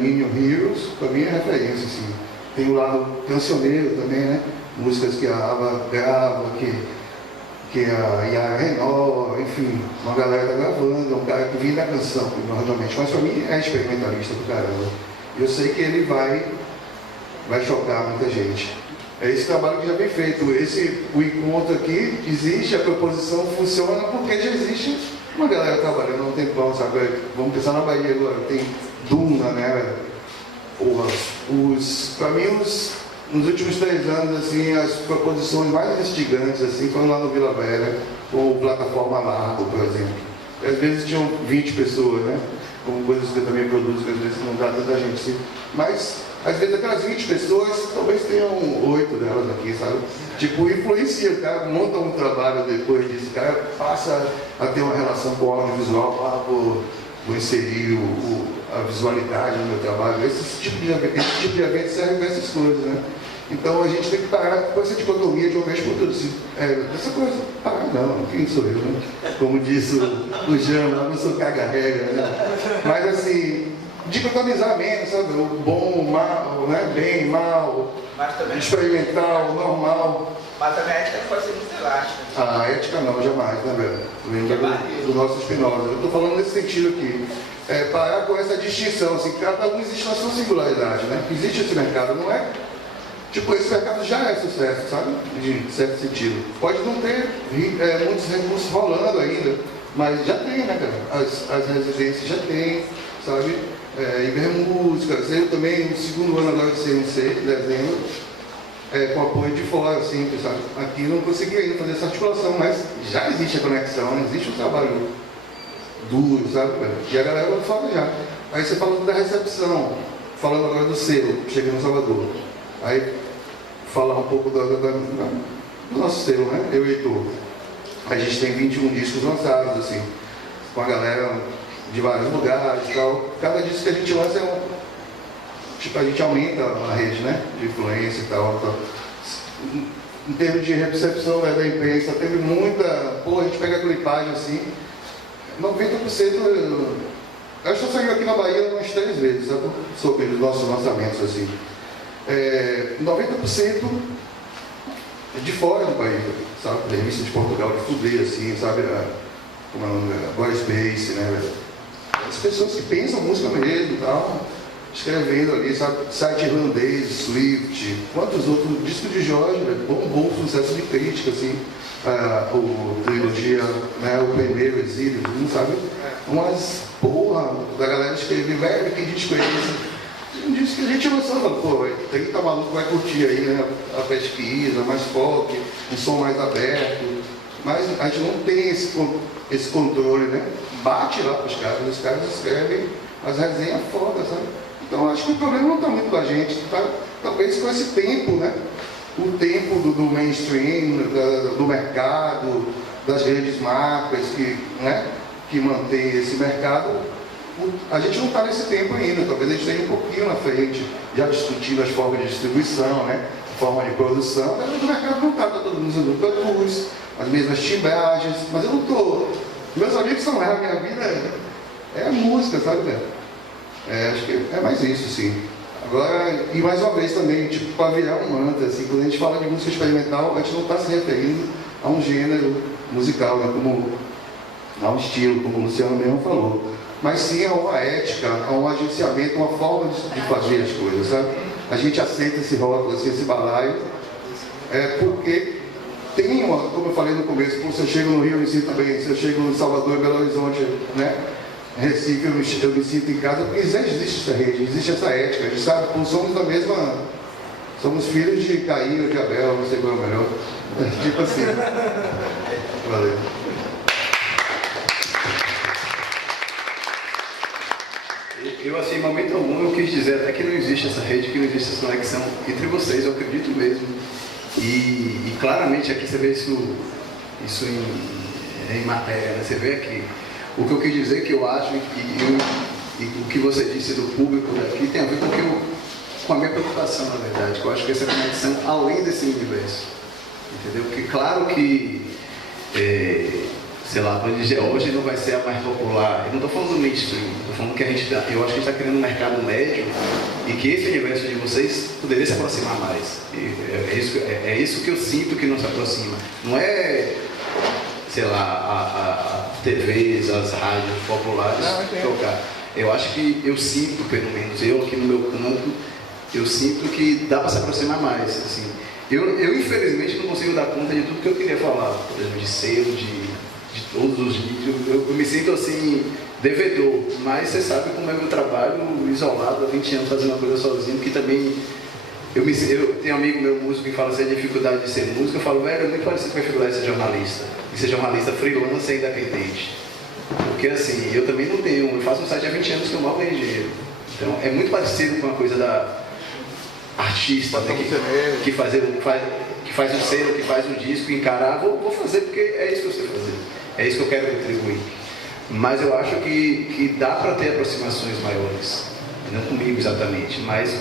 Minion Heroes, para mim é referência, assim. Tem o lado cancioneiro também, né? Músicas que a Ava grava, que a Yara renova, enfim, uma galera tá gravando, é um cara que vive da canção, normalmente, mas para mim é experimentalista do caramba. Eu sei que ele vai chocar muita gente. É esse trabalho que já vem feito. O encontro aqui existe, a proposição funciona porque já existe uma galera trabalhando há um tempão, sabe? Vamos pensar na Bahia agora, tem Duna, né? Para mim, nos últimos 3 anos, assim, as proposições mais instigantes assim, foram lá no Vila Velha, com Plataforma Largo, por exemplo. E, às vezes tinham 20 pessoas, né? Como coisas que eu também produzo, que às vezes não dá tanta gente, assim. Mas às vezes aquelas 20 pessoas, talvez tenham 8 delas aqui, sabe? Tipo, influencia, o cara monta um trabalho depois disso, o cara passa a ter uma relação com o audiovisual, vou inserir a visualidade no meu trabalho. Esse tipo de evento serve para essas coisas, né? Então a gente tem que parar com essa dicotomia de uma vez por todas. Essa coisa, parar não, quem sou eu, né? Como diz o Jean, eu não sou caga-regra, né? Mas assim, dicotomizar menos, sabe? O bom, o mal, né? Bem, mal, experimental, normal. Mas também a ética pode ser muito elástica. A ética não, jamais, né, velho? Lembra do nosso Spinoza. Eu estou falando nesse sentido aqui. Parar com essa distinção, assim, cada um existe na sua singularidade, né? Existe esse mercado, não é Tipo, esse mercado já é sucesso, sabe? De certo sentido. Pode não ter muitos recursos rolando ainda, mas já tem, né, cara? As residências já tem, sabe? Ibermúsica, eu também, no segundo ano agora de CNC, de dezembro, com apoio de fora, assim, sabe? Aqui não consegui ainda fazer essa articulação, mas já existe a conexão, existe um trabalho duro, sabe? E a galera vai falar já. Aí você fala da recepção, falando agora do selo, chega no Salvador. Aí, falar um pouco do nosso selo, né? Eu e Heitor. A gente tem 21 discos lançados, assim, com a galera de vários lugares e tal. Cada disco que a gente lança tipo, a gente aumenta a rede, né? De influência e tal. Em termos de recepção, né, da imprensa, teve muita... Pô, a gente pega a clipagem, assim, 90%... Eu acho que eu saí aqui na Bahia umas 3 vezes, sabe? Sobre os nossos lançamentos, assim. 90% de fora do país, sabe? Revista de Portugal, de fuder, assim, sabe? Como é o nome? Boy Space, né? As pessoas que pensam música mesmo e tal, escrevendo ali, sabe? Site irlandês, Swift, quantos outros, disco de Jorge, bom sucesso de crítica, assim. O trilogia, né? O primeiro exílio, não sabe? Umas porra da galera escrever, velho, que disco é esse? Um disco que a gente lançou, pô, 30 maluco vai curtir aí, né? A pesquisa, mais pop, um som mais aberto, mas a gente não tem esse controle, né? Bate lá pros caras, os caras escrevem as resenhas foda, sabe? Então acho que o problema não está muito com a gente, tá? Talvez com esse tempo, né? O tempo do mainstream, do mercado, das grandes marcas que mantém esse mercado. A gente não está nesse tempo ainda, talvez a gente esteja um pouquinho na frente, já discutindo as formas de distribuição, né? Forma de produção, mas o mercado não está todo mundo usando produtos, as mesmas timbragens, mas eu não estou. Meus amigos são lá, minha vida é a música, sabe, velho? Acho que é mais isso, sim. Agora, e mais uma vez também, tipo, para virar um mantra, assim, quando a gente fala de música experimental, a gente não está se referindo a um gênero musical, né? Como a um estilo, como o Luciano mesmo falou. Mas sim a uma ética, a um agenciamento, uma forma de fazer as coisas, sabe? A gente aceita esse rótulo, assim, esse balaio, porque tem uma, como eu falei no começo, se eu chego no Rio eu me sinto bem, se eu chego no Salvador e Belo Horizonte, né? Recife eu me sinto em casa, porque existe essa rede, existe essa ética, a gente sabe, somos da mesma, somos filhos de Caim ou de Abel, não sei qual é o melhor, tipo assim. Valeu. Eu, assim, em momento algum, eu quis dizer até que não existe essa rede, que não existe essa conexão entre vocês, eu acredito mesmo. E claramente aqui você vê isso em matéria, né? Você vê aqui. O que eu quis dizer que eu acho e o que você disse do público daqui tem a ver com a minha preocupação, na verdade, que eu acho que essa conexão além desse universo. Entendeu? Porque claro que sei lá, vou dizer, hoje não vai ser a mais popular. Eu não estou falando do mainstream, estou falando que eu acho que a gente está criando um mercado médio e que esse universo de vocês poderia se aproximar mais. É isso que eu sinto que não se aproxima. Não é, sei lá, as TVs, as rádios populares tocar. Eu acho que eu sinto, pelo menos eu aqui no meu canto, eu sinto que dá para se aproximar mais. Assim. Eu infelizmente não consigo dar conta de tudo que eu queria falar, por exemplo, de selo, de todos os vídeos, eu me sinto assim, devedor, mas você sabe como é meu trabalho isolado há 20 anos fazendo uma coisa sozinho, que também, eu tenho um amigo meu músico que fala assim, a dificuldade de ser músico, eu falo, velho, é muito parecido com a dificuldade de ser jornalista, e ser jornalista freelance e independente, porque assim, eu também não tenho, eu faço um site há 20 anos que eu mal ganho dinheiro, então é muito parecido com a coisa da artista, né, que faz um selo, que faz um disco, encarar, vou fazer porque é isso que eu sei fazer. É isso que eu quero contribuir. Mas eu acho que dá para ter aproximações maiores. Não comigo exatamente, mas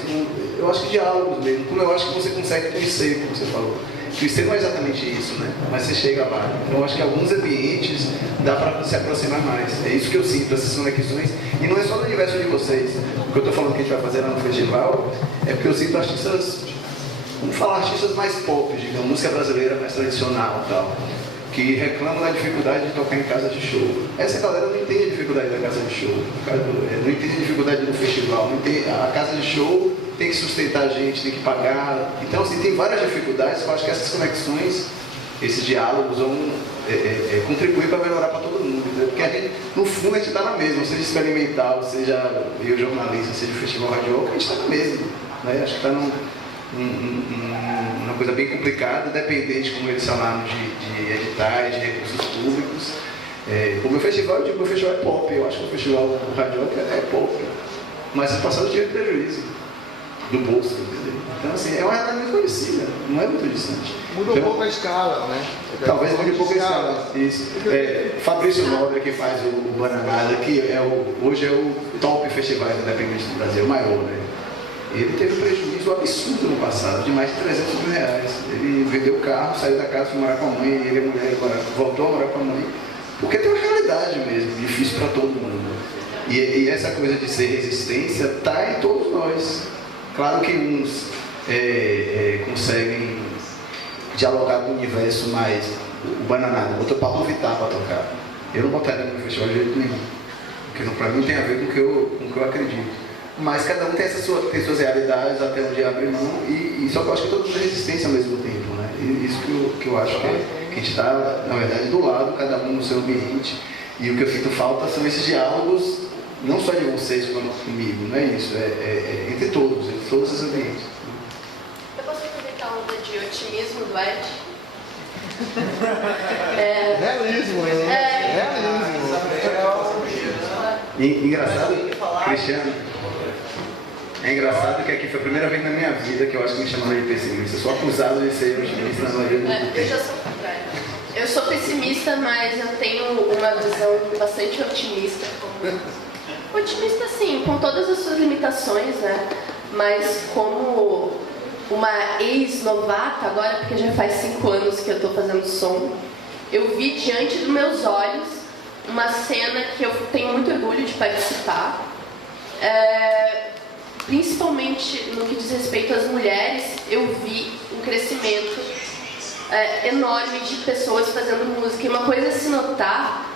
eu acho que diálogos mesmo. Como eu acho que você consegue conhecer, como você falou. Conhecer não é exatamente isso, né? Mas você chega lá. Então eu acho que alguns ambientes dá para se aproximar mais. É isso que eu sinto, essas conexões. E não é só no universo de vocês. O que eu estou falando que a gente vai fazer lá no festival é porque eu sinto artistas, vamos falar artistas mais pop, digamos, música brasileira mais tradicional e tal, que reclamam da dificuldade de tocar em casa de show. Essa galera não entende a dificuldade da casa de show, não entende a dificuldade do festival, não entende, a casa de show tem que sustentar a gente, tem que pagar. Então, assim, tem várias dificuldades. Eu acho que essas conexões, esses diálogos vão contribuir para melhorar para todo mundo. Né? Porque a gente, no fundo, a gente está na mesma, seja experimental, seja eu jornalista, seja festival radioca, a gente está na mesma. Né? Acho que está uma coisa bem complicada, dependente, como eles falaram, de editais, de recursos públicos. O meu festival, eu digo que o festival é pop, eu acho que o festival radioca é pop. Mas se passar o dinheiro de prejuízo do bolso, entendeu? Então, assim, é uma realidade muito conhecida, não é muito distante. Mudou um pouco a escala, né? Talvez mude um pouco a escala. Isso. Fabrício Nobre, que faz o Bananada, que hoje é o top festival independente do Brasil, o maior, né? Ele teve um prejuízo absurdo no passado, de mais de 300 mil reais. Ele vendeu o carro, saiu da casa, foi morar com a mãe, ele e a mulher voltou a morar com a mãe. Porque tem uma realidade mesmo, difícil para todo mundo. E essa coisa de ser resistência está em todos nós. Claro que uns conseguem dialogar com o universo mais. O Bananada botou Pablo Vittar para tocar. Eu não botaria no festival de jeito nenhum. Porque para mim tem a ver com o que eu acredito. Mas cada um tem suas realidades, até onde abre mão. E só que eu acho que todo mundo é resistência ao mesmo tempo. Né? E isso que eu acho que a gente está, na verdade, do lado, cada um no seu ambiente. E o que eu sinto falta são esses diálogos. Não só de vocês quanto comigo, não é isso, entre todos os ambientes. Eu posso aproveitar a onda de otimismo do Ed? Realismo, Realismo. Engraçado, Cristiano, é engraçado que aqui foi a primeira vez na minha vida que eu acho que me chamaram de pessimista. Eu sou acusado de ser otimista na maioria do tempo. Eu já sou o contrário. Eu sou pessimista, mas eu tenho uma visão bastante otimista. Otimista, sim, com todas as suas limitações, né? Mas como uma ex-novata, agora, porque já faz 5 anos que eu estou fazendo som, eu vi diante dos meus olhos uma cena que eu tenho muito orgulho de participar, principalmente no que diz respeito às mulheres. Eu vi um crescimento enorme de pessoas fazendo música. E uma coisa a se notar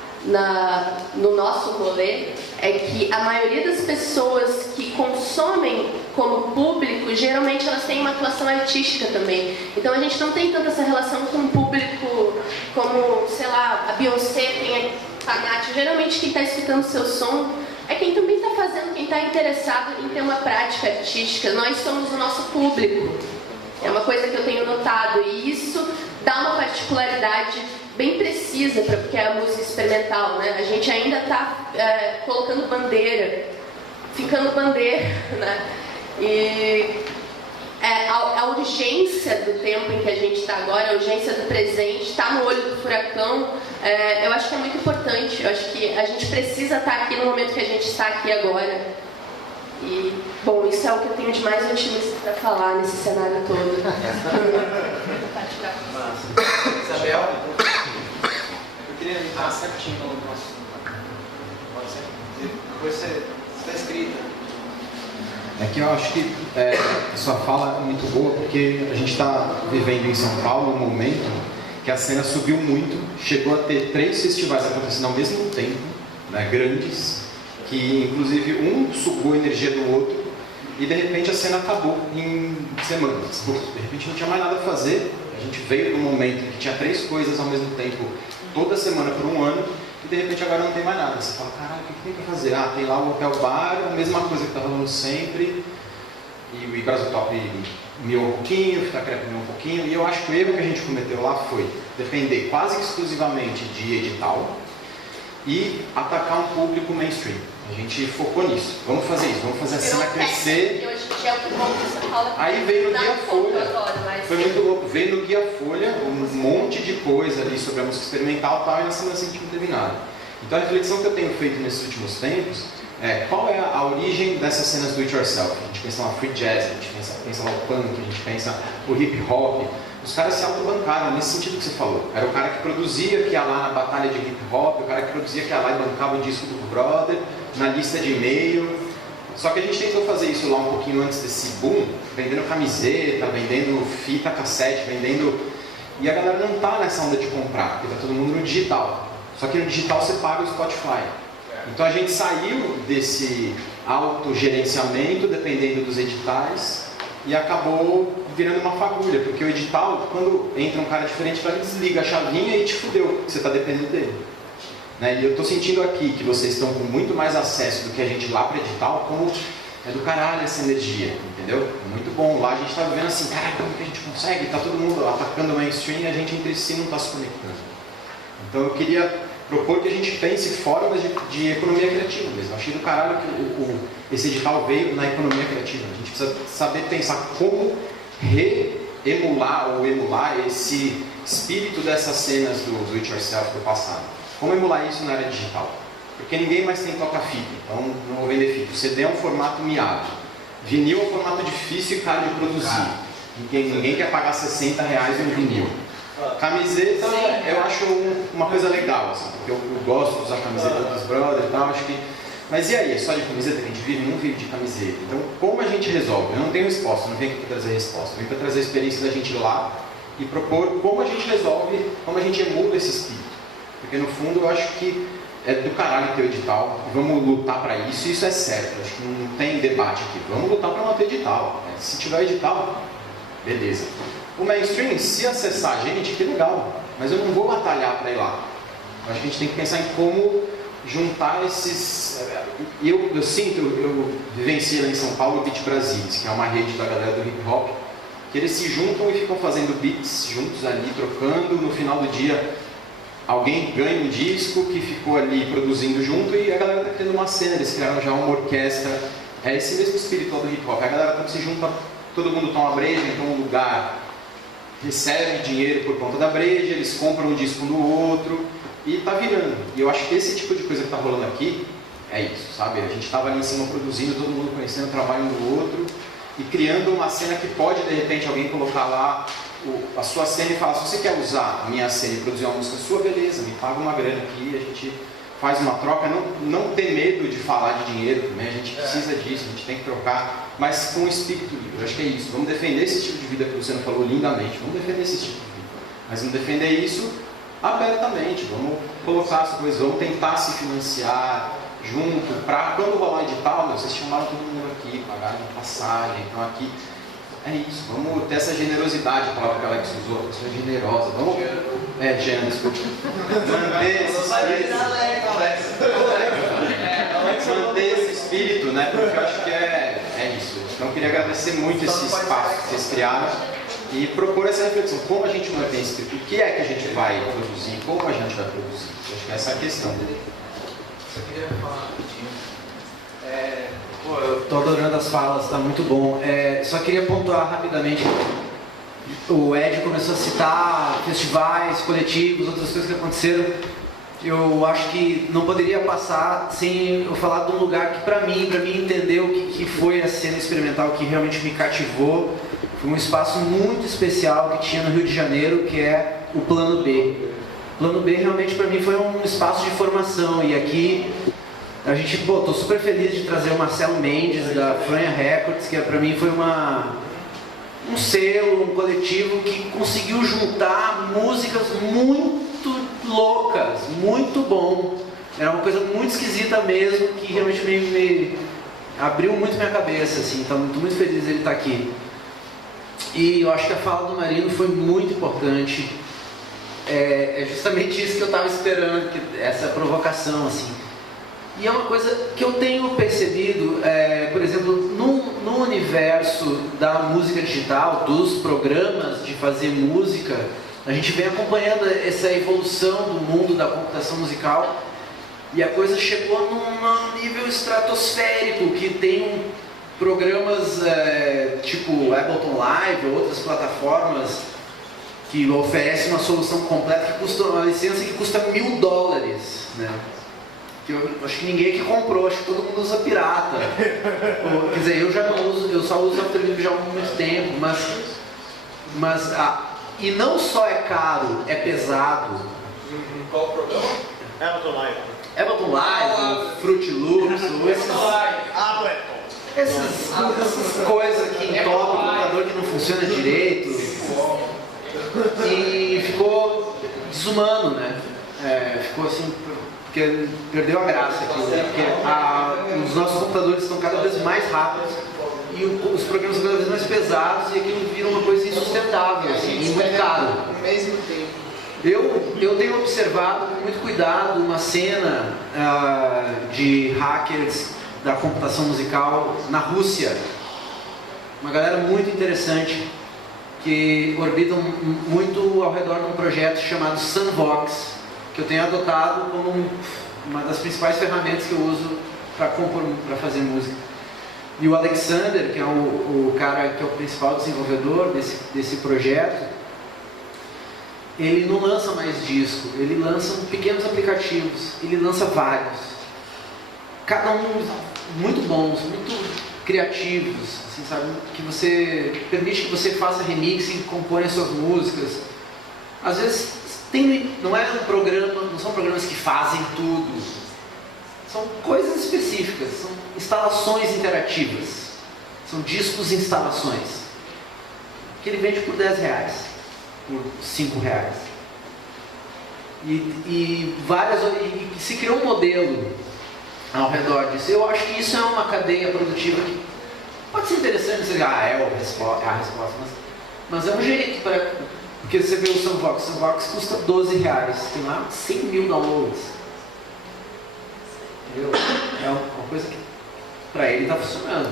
no nosso rolê é que a maioria das pessoas que consomem como público, geralmente elas têm uma atuação artística também. Então a gente não tem tanta essa relação com o público como, sei lá, a Beyoncé tem a Nath. Geralmente quem está escutando seu som é quem também está fazendo, quem está interessado em ter uma prática artística. Nós somos o nosso público. É uma coisa que eu tenho notado, e isso dá uma particularidade bem precisa para porque é a música experimental, né? A gente ainda está colocando bandeira, ficando bandeira, né? E a urgência do tempo em que a gente está agora, a urgência do presente, está no olho do furacão. Eu acho que é muito importante. Eu acho que a gente precisa estar aqui no momento que a gente está aqui agora. E, bom, isso é o que eu tenho de mais otimista para falar nesse cenário todo. Isabel, eu queria entrar certinho no assunto. Pode ser? Depois você está escrita. É que eu acho que sua fala é muito boa, porque a gente está vivendo em São Paulo um momento que a cena subiu muito, chegou a ter 3 festivais acontecendo ao mesmo tempo, né, grandes, que inclusive um sugou a energia do outro, e de repente a cena acabou em semanas. De repente não tinha mais nada a fazer, a gente veio de um momento que tinha 3 coisas ao mesmo tempo, toda semana por um ano, e de repente agora não tem mais nada. Você fala, caralho, o que tem que fazer? Ah, tem lá o Hotel Bar, a mesma coisa que está rolando sempre, e o Brasil Top miou um pouquinho, o Fitacrep miou um pouquinho, e eu acho que o erro que a gente cometeu lá foi depender quase exclusivamente de edital e atacar um público mainstream. A gente focou nisso. Vamos fazer isso, vamos fazer a cena crescer. Aí veio no Guia Folha. Foi muito louco. Veio no Guia Folha um monte de coisa ali sobre a música experimental e tal, e na semana seguinte não teve nada. Então a reflexão que eu tenho feito nesses últimos tempos é qual é a origem dessas cenas do it yourself. A gente pensa lá free jazz, a gente pensa lá o punk, a gente pensa o hip hop. Os caras se autobancaram, nesse sentido que você falou. Era o cara que produzia, que ia lá na batalha de hip hop, o cara que produzia, que ia lá e bancava o disco do brother, na lista de e-mail. Só que a gente tentou fazer isso lá um pouquinho antes desse boom, vendendo camiseta, vendendo fita cassete, vendendo... E a galera não tá nessa onda de comprar, porque tá todo mundo no digital. Só que no digital você paga o Spotify. Então a gente saiu autogerenciamento, dependendo dos editais, e acabou virando uma fagulha, porque o edital, quando entra um cara diferente, ele desliga a chavinha e te fudeu, você está dependendo dele. Né? E eu estou sentindo aqui que vocês estão com muito mais acesso do que a gente lá para edital, como é do caralho essa energia, entendeu? Muito bom. Lá a gente está vendo assim, caralho, como que a gente consegue? Está todo mundo atacando o mainstream e a gente entre si não está se conectando. Então eu queria propor que a gente pense formas de economia criativa mesmo. Eu achei do caralho que esse edital veio na economia criativa. A gente precisa saber pensar como emular esse espírito dessas cenas do do it yourself do passado. Como emular isso na área digital? Porque ninguém mais tem toca-fita, então não vou vender fita. O CD é um formato miado. Vinil é um formato difícil e caro de produzir. Ninguém quer pagar R$60 em um vinil. Camiseta, eu acho uma coisa legal, assim, porque eu gosto de usar camiseta dos brothers e tal, acho que... Mas e aí, é só de camiseta que a gente vive? Não vive de camiseta. Então, como a gente resolve? Eu não tenho resposta, não venho aqui para trazer resposta. Eu venho para trazer a experiência da gente ir lá e propor como a gente resolve, como a gente emula esse espírito. Porque, no fundo, eu acho que é do caralho ter o edital, vamos lutar para isso, e isso é certo, acho que não tem debate aqui. Vamos lutar para manter edital. Né? Se tiver edital, beleza. O mainstream, se acessar a gente, que legal, mas eu não vou batalhar para ir lá. Eu acho que a gente tem que pensar em como juntar esses... Eu sinto, eu vivenciei lá em São Paulo o Beat Brasilis, que é uma rede da galera do hip hop, que eles se juntam e ficam fazendo beats juntos ali, trocando. No final do dia, alguém ganha um disco que ficou ali produzindo junto e a galera está criando uma cena, eles criaram já uma orquestra. É esse mesmo espírito do hip hop. A galera quando se junta, todo mundo toma breja, então um lugar recebe dinheiro por conta da breja, eles compram um disco no outro e tá virando. E eu acho que esse tipo de coisa que tá rolando aqui é isso, sabe? A gente estava ali em cima produzindo, todo mundo conhecendo o trabalho um do outro e criando uma cena que pode, de repente, alguém colocar lá a sua cena e falar: se você quer usar a minha cena e produzir uma música sua, beleza, me paga uma grana aqui, a gente faz uma troca. Não ter medo de falar de dinheiro também, a gente precisa disso, a gente tem que trocar, mas com espírito livre. Eu acho que é isso, vamos defender esse tipo de vida que o Luciano falou lindamente, vamos defender esse tipo de vida, mas vamos defender isso abertamente, vamos colocar as coisas, vamos tentar se financiar junto, para quando rolar edital, vocês chamaram todo mundo aqui, pagaram passagem, então aqui é isso, vamos ter essa generosidade, a palavra que a Alex usou, a pessoa generosa, vamos... Jean, desculpa. Manter esse espírito, né? Porque eu acho que é isso. Então eu queria agradecer muito esse espaço que vocês criaram e propor essa reflexão. Como a gente mantém esse espírito? O que é que a gente vai produzir? Como a gente vai produzir? Eu acho que essa é a questão. Só queria falar rapidinho. Eu estou adorando as falas, está muito bom. Só queria pontuar rapidamente. O Ed começou a citar festivais, coletivos, outras coisas que aconteceram. Eu acho que não poderia passar sem eu falar de um lugar que, para mim entender o que foi a cena experimental, que realmente me cativou. Foi um espaço muito especial que tinha no Rio de Janeiro, que é o Plano B. O Plano B realmente para mim foi um espaço de formação, e aqui a gente, estou super feliz de trazer o Marcelo Mendes da Franha Records, que para mim foi um selo, um coletivo que conseguiu juntar músicas muito loucas, muito bom. Era uma coisa muito esquisita mesmo, que realmente me abriu muito minha cabeça, assim. Então, estou muito feliz de ele estar aqui. E eu acho que a fala do Marino foi muito importante. É justamente isso que eu estava esperando, essa provocação, assim. E é uma coisa que eu tenho percebido, por exemplo, no universo da música digital, dos programas de fazer música, a gente vem acompanhando essa evolução do mundo da computação musical, e a coisa chegou num nível estratosférico, que tem programas tipo Ableton Live ou outras plataformas que oferecem uma solução completa que custa uma licença que custa $1.000, né? Que eu acho que ninguém aqui comprou, acho que todo mundo usa pirata. Quer dizer, eu já não uso, eu só uso After Effects já há muito tempo, mas e não só é caro, é pesado. Qual o programa? Ableton Live, Fruit Loops, essas coisas que entopem o computador que não funciona direito. E ficou desumano, né? Ficou assim, porque perdeu a graça aqui, né? Porque os nossos computadores estão cada vez mais rápidos e os programas são cada vez mais pesados e aquilo vira uma coisa insustentável, assim, e muito caro. O mesmo tempo. Eu tenho observado com muito cuidado uma cena de hackers da computação musical na Rússia. Uma galera muito interessante que orbitam muito ao redor de um projeto chamado Sunvox, que eu tenho adotado como uma das principais ferramentas que eu uso para fazer música. E o Alexander, que é o cara que é o principal desenvolvedor desse projeto, ele não lança mais disco, ele lança pequenos aplicativos, ele lança vários, cada um muito bons, muito criativos, assim, sabe? Que permite que você faça remix e componha suas músicas. Às vezes não são programas que fazem tudo, são coisas específicas, são instalações interativas, são discos instalações, que ele vende por R$10. Por R$5. E se criou um modelo ao redor disso. Eu acho que isso é uma cadeia produtiva que pode ser interessante, você dizer, é a resposta, mas é um jeito para... Porque você vê o Sunvox custa R$12, tem lá 100 mil downloads. Entendeu? É uma coisa que para ele está funcionando.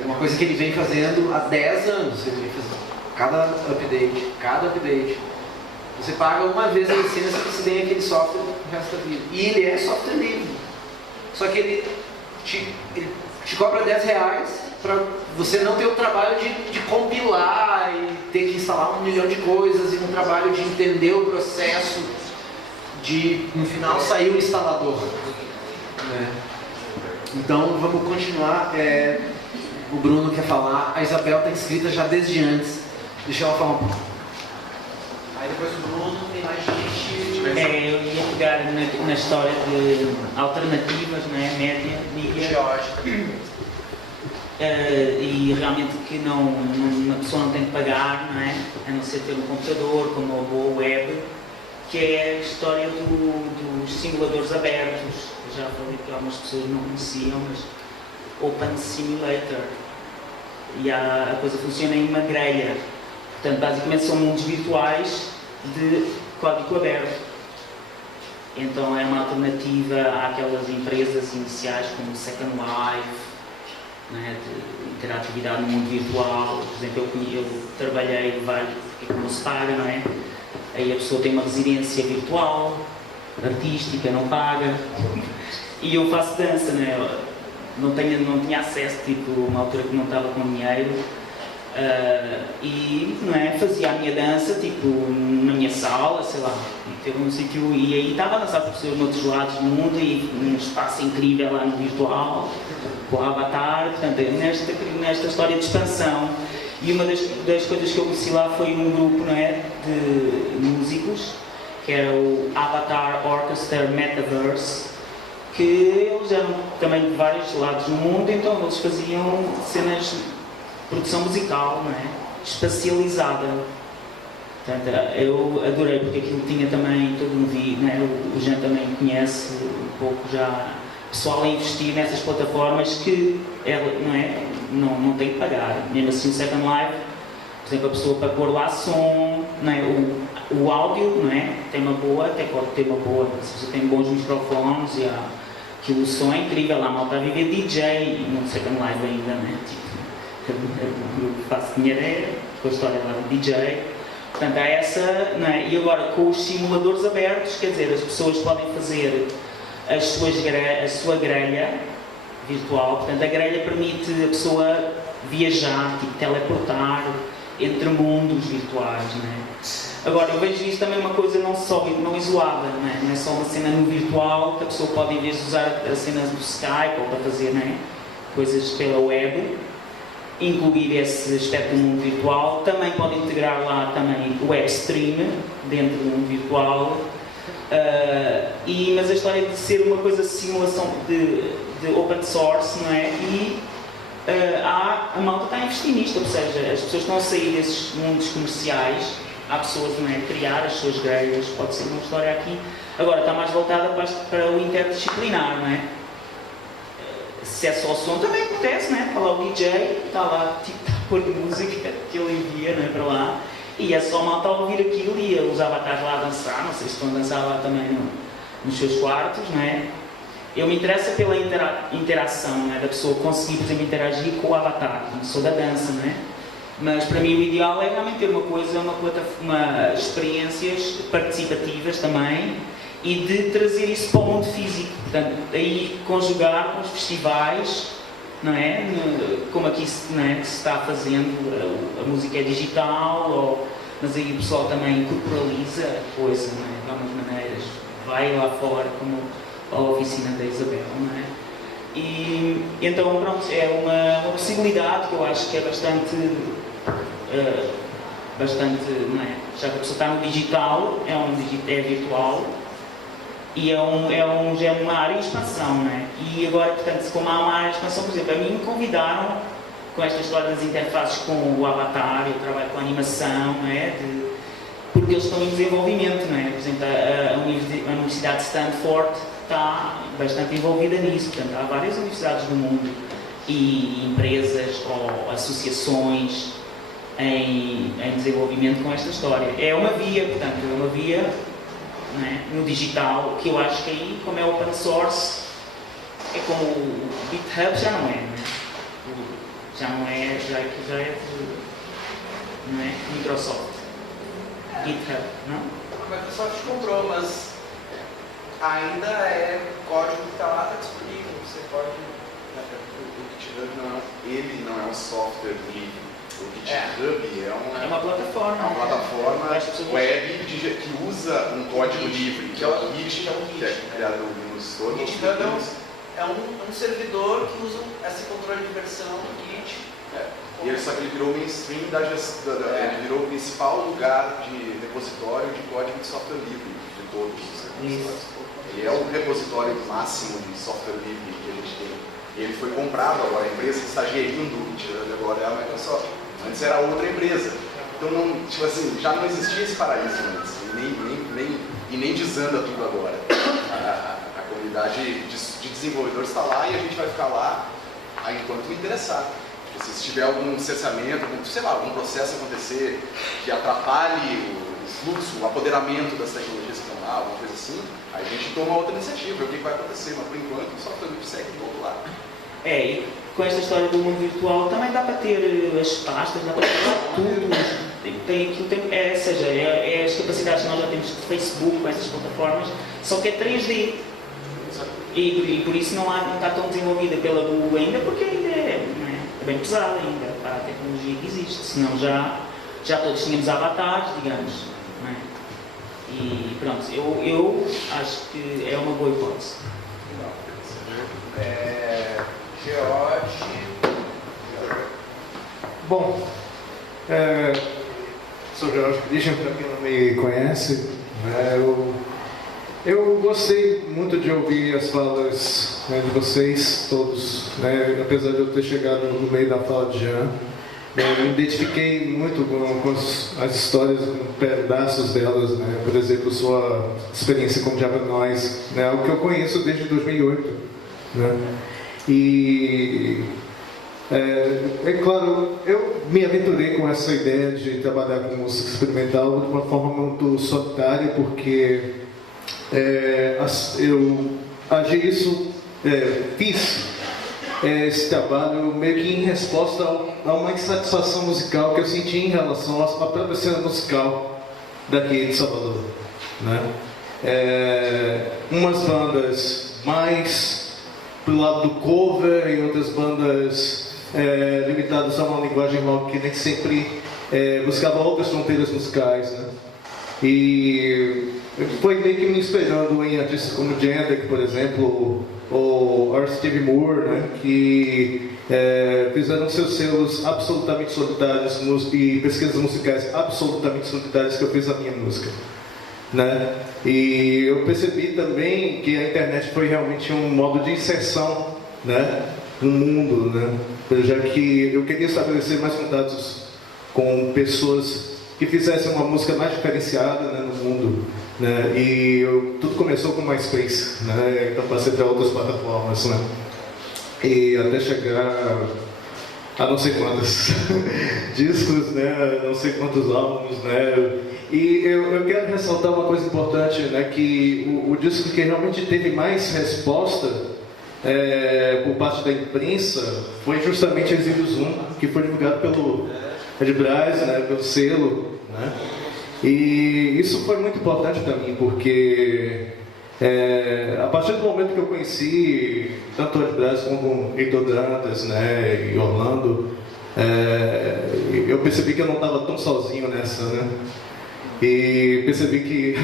É uma coisa que ele vem fazendo há 10 anos, ele vem fazendo. Cada update. Você paga uma vez a licença e você tem aquele software o resto da vida. E ele é software livre. Só que ele te cobra R$10 para você não ter o trabalho de compilar e ter que instalar 1 milhão de coisas e um trabalho de entender o processo de, no final, sair o instalador. Então, vamos continuar. O Bruno quer falar, a Isabel está inscrita já desde antes. Deixa ela falar um pouco. Aí depois o Bruno tem mais gente. Eu ia pegar na história de alternativas, né, média, mídia. E realmente que uma pessoa não tem que pagar, não é? A não ser ter um computador, como uma boa web, que é a história dos simuladores abertos. Eu já falei que algumas pessoas não conheciam, mas Open Simulator. E a coisa funciona em uma grelha. Portanto, basicamente são mundos virtuais de código aberto. Então é uma alternativa àquelas empresas iniciais como Second Life, né, de interatividade no mundo virtual. Por exemplo, eu trabalhei porque não se paga, não é? Aí a pessoa tem uma residência virtual, artística, não paga. E eu faço dança, não é? Não tinha acesso, uma altura que não estava com dinheiro, e não é, fazia a minha dança na minha sala, sei lá, teve um sítio, e aí estava a dançar por pessoas de outros lados do mundo e num espaço incrível lá no virtual, com o Avatar. Portanto, nesta história de expansão. E uma das coisas que eu conheci lá foi um grupo, não é, de músicos, que era o Avatar Orchestra Metaverse, que eles eram também de vários lados do mundo, então eles faziam cenas de produção musical, não é? Espacializada. Portanto, eu adorei, porque aquilo tinha também todo um vídeo, não é? O Jean também conhece um pouco já pessoal a investir nessas plataformas que não tem que pagar. Mesmo assim, o Second Life, por exemplo, a pessoa para pôr lá som, não é? O áudio, não é? Tem uma boa, até pode ter uma boa, se você tem bons microfones e que o som é incrível, lá mal está a viver DJ e no Second Life ainda, não é? O grupo que faço dinheiro com a história lá do DJ. Portanto, há essa, não é? E agora com os simuladores abertos, quer dizer, as pessoas podem fazer a sua grelha virtual. Portanto, a grelha permite a pessoa viajar, teleportar entre mundos virtuais, não é? Agora, eu vejo isto também uma coisa não isolada, não é só uma cena no virtual, que a pessoa pode, em vez de usar a cena do Skype ou para fazer, não é, coisas pela web, incluir esse aspecto do mundo virtual. Também pode integrar lá também o web stream dentro do mundo virtual. Mas a história de ser uma coisa de simulação de open source, não é? E a malta está a investir nisto, ou seja, as pessoas estão a sair desses mundos comerciais. há pessoas, não é, criar as suas grelhas, pode ser uma história aqui. Agora está mais voltada para o interdisciplinar, não é? Se é só som, também acontece, né? Está lá o DJ, está lá tipo, tá a pôr de música que ele envia, né, para lá, e é só malta a ouvir aquilo e os avatares lá a dançar, não sei se estão a dançar lá também nos seus quartos, não é? Eu me interesso pela interação, né, da pessoa conseguir, por exemplo, interagir com o avatar, não sou da dança, não é? Mas para mim o ideal é realmente ter uma coisa, uma experiências participativas também, e de trazer isso para o mundo físico, portanto, aí conjugar com os festivais, não é? Como aqui não é, que se está fazendo, a música é digital, mas aí o pessoal também corporaliza a coisa, não é? De algumas maneiras, vai lá fora, como a oficina da Isabel, não é? E então, pronto, é uma possibilidade que eu acho que é bastante, não é? Já que a pessoa está no digital, é virtual, e já é uma área de expansão, não é? E agora, portanto, como há uma área de expansão, por exemplo, a mim me convidaram com esta história das interfaces com o avatar, eu trabalho com animação, não é? Porque eles estão em desenvolvimento, não é? Por exemplo, a Universidade de Stanford está bastante envolvida nisso, portanto, há várias universidades do mundo e empresas ou associações em desenvolvimento com esta história. É uma via, portanto, não é? No digital, que eu acho que aí, como é open source, é como o GitHub já não é, não é? Já é não é? Microsoft. GitHub, não? A Microsoft comprou, mas ainda é código que está lá, está disponível. Você pode. O GitHub ele não é um software livre. O GitHub é uma plataforma. É uma plataforma web que usa um código livre, que é o Git, que é criado no Windows todo. O GitHub é um servidor que usa esse controle de versão do Git. E ele, só que ele virou o mainstream ele virou o principal lugar de repositório de código de software livre de todos os repositórios. Ele é o repositório máximo de software livre que a gente tem. E ele foi comprado agora, a empresa que está gerindo o GitHub agora é a Microsoft. Antes era outra empresa. Então, tipo assim, já não existia esse paraíso antes. E nem desanda tudo agora. A comunidade de desenvolvedores está lá e a gente vai ficar lá enquanto interessar. Se tiver algum cessamento, algum processo acontecer que atrapalhe o fluxo, o apoderamento das tecnologias que estão lá, alguma coisa assim, aí a gente toma outra iniciativa, o que vai acontecer. Mas por enquanto o software segue todo lá. E com esta história do mundo virtual também dá para ter as pastas, dá para ter tudo. Tem aquilo, seja, as capacidades que nós já temos de Facebook, com essas plataformas, só que é 3D. E por isso não está tão desenvolvida pela Google ainda, porque ainda é bem pesada ainda para a tecnologia que existe. Senão já todos tínhamos avatares, digamos. Não é? E pronto, eu acho que é uma boa hipótese. Bom, sou Jorge Christian, para quem não me conhece, eu gostei muito de ouvir as falas de vocês todos, apesar de eu ter chegado no meio da fala de Jean. Eu me identifiquei muito com as histórias, com pedaços delas, por exemplo, sua experiência com Java Noise, o que eu conheço desde 2008. E é claro, eu me aventurei com essa ideia de trabalhar com música experimental de uma forma muito solitária, porque eu fiz esse trabalho meio que em resposta a uma insatisfação musical que eu senti em relação à própria cena musical daqui de Salvador. Umas bandas mais pro lado do cover e outras bandas limitadas a uma linguagem rock que nem sempre buscavam outras fronteiras musicais. E foi meio que me inspirando em artistas como Jendrik, por exemplo, ou Steve Moore, que fizeram seus selos absolutamente solitários e pesquisas musicais absolutamente solitárias que eu fiz a minha música. E eu percebi também que a internet foi realmente um modo de inserção no mundo, já que eu queria estabelecer mais contatos com pessoas que fizesse uma música mais diferenciada, né, no mundo, né? E tudo começou com MySpace, né? Então passei para outras plataformas, né? E até chegar a não sei quantos discos, né? Não sei quantos álbuns, né? E eu quero ressaltar uma coisa importante, né? Que o disco que realmente teve mais resposta por parte da imprensa foi justamente Exílios 1, que foi divulgado pelo Ed Braz, né? Pelo selo, né? E isso foi muito importante para mim, porque a partir do momento que eu conheci tanto o Ed Braz como o Heitor Dantas, né, e Orlando, eu percebi que eu não estava tão sozinho nessa, né? E percebi que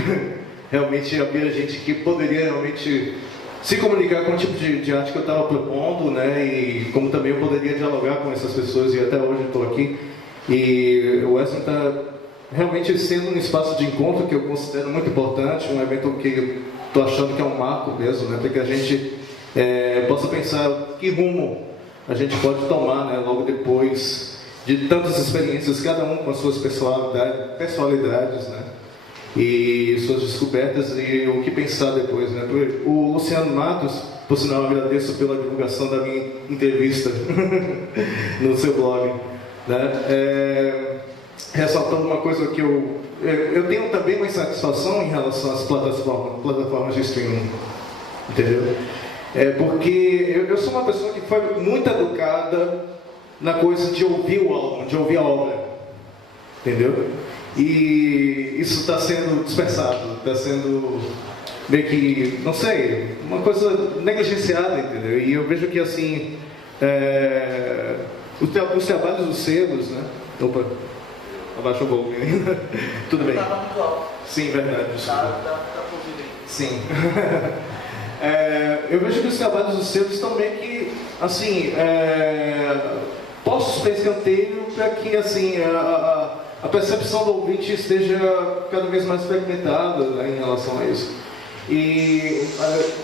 realmente havia gente que poderia realmente se comunicar com o tipo de arte que eu estava propondo, né? E como também eu poderia dialogar com essas pessoas, e até hoje estou aqui. E o Wesley está realmente sendo um espaço de encontro que eu considero muito importante, um evento que estou achando que é um marco mesmo, né? Para que a gente possa pensar que rumo a gente pode tomar, né? Logo depois de tantas experiências, cada um com as suas personalidades, né? E suas descobertas e o que pensar depois, né? O Luciano Matos, por sinal, agradeço pela divulgação da minha entrevista no seu blog, né? Ressaltando uma coisa que eu tenho também uma insatisfação em relação às plataformas de streaming, entendeu? Porque eu sou uma pessoa que foi muito educada na coisa de ouvir o álbum, de ouvir a obra, entendeu? E isso está sendo dispersado, está sendo meio que, não sei, uma coisa negligenciada, entendeu? E eu vejo que assim, os trabalhos dos selos, né? Opa, abaixa o volume ainda. Tudo bem. Estava muito alto. Sim, verdade. Tá ouvindo aí. Sim. Eu vejo que os trabalhos dos selos estão meio que, assim, postos para escanteio para que, assim, a percepção do ouvinte esteja cada vez mais fragmentada, né, em relação a isso. E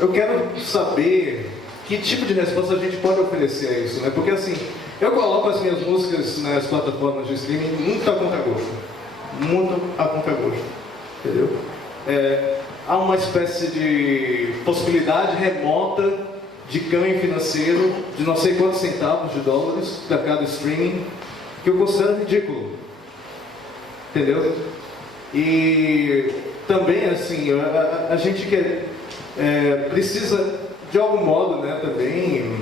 eu quero saber que tipo de resposta a gente pode oferecer a isso, né? Porque, assim, eu coloco as minhas músicas nas plataformas de streaming muito a contragosto. Muito a contragosto. Entendeu? Há uma espécie de possibilidade remota de ganho financeiro de não sei quantos centavos de dólares para cada streaming, que eu considero ridículo. Entendeu? E também, assim, a gente precisa, de algum modo, né, também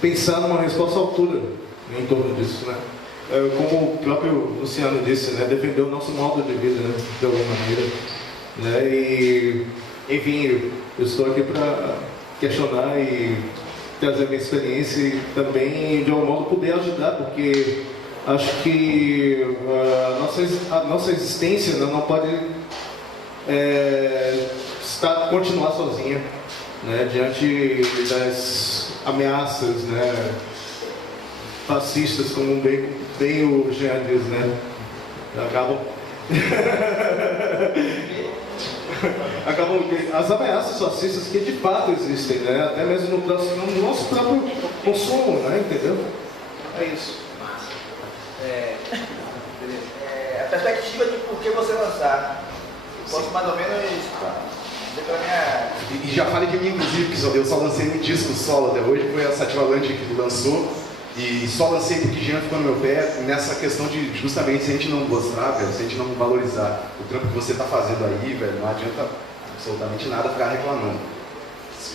pensar numa resposta à altura, né, em torno disso, né? Como o próprio Luciano disse, né, defender o nosso modo de vida, né, de alguma maneira, né? E, enfim, eu estou aqui para questionar e trazer minha experiência e também, de algum modo, poder ajudar, porque acho que a nossa existência, né, não pode continuar sozinha, né, diante das ameaças, né, fascistas, como bem o Jean diz, né? Acabam as ameaças fascistas que de fato existem, né? Até mesmo no nosso próprio consumo, né? Entendeu? É isso. A perspectiva de por que você lançar. Eu posso mais ou menos dizer pra minha. E já falei de mim, inclusive, que eu só lancei um disco solo até hoje, foi a Sativa Lante que lançou. E só lancei porque Jean ficou no meu pé nessa questão de, justamente, se a gente não mostrar, velho, se a gente não valorizar o trampo que você tá fazendo aí, velho, não adianta absolutamente nada ficar reclamando.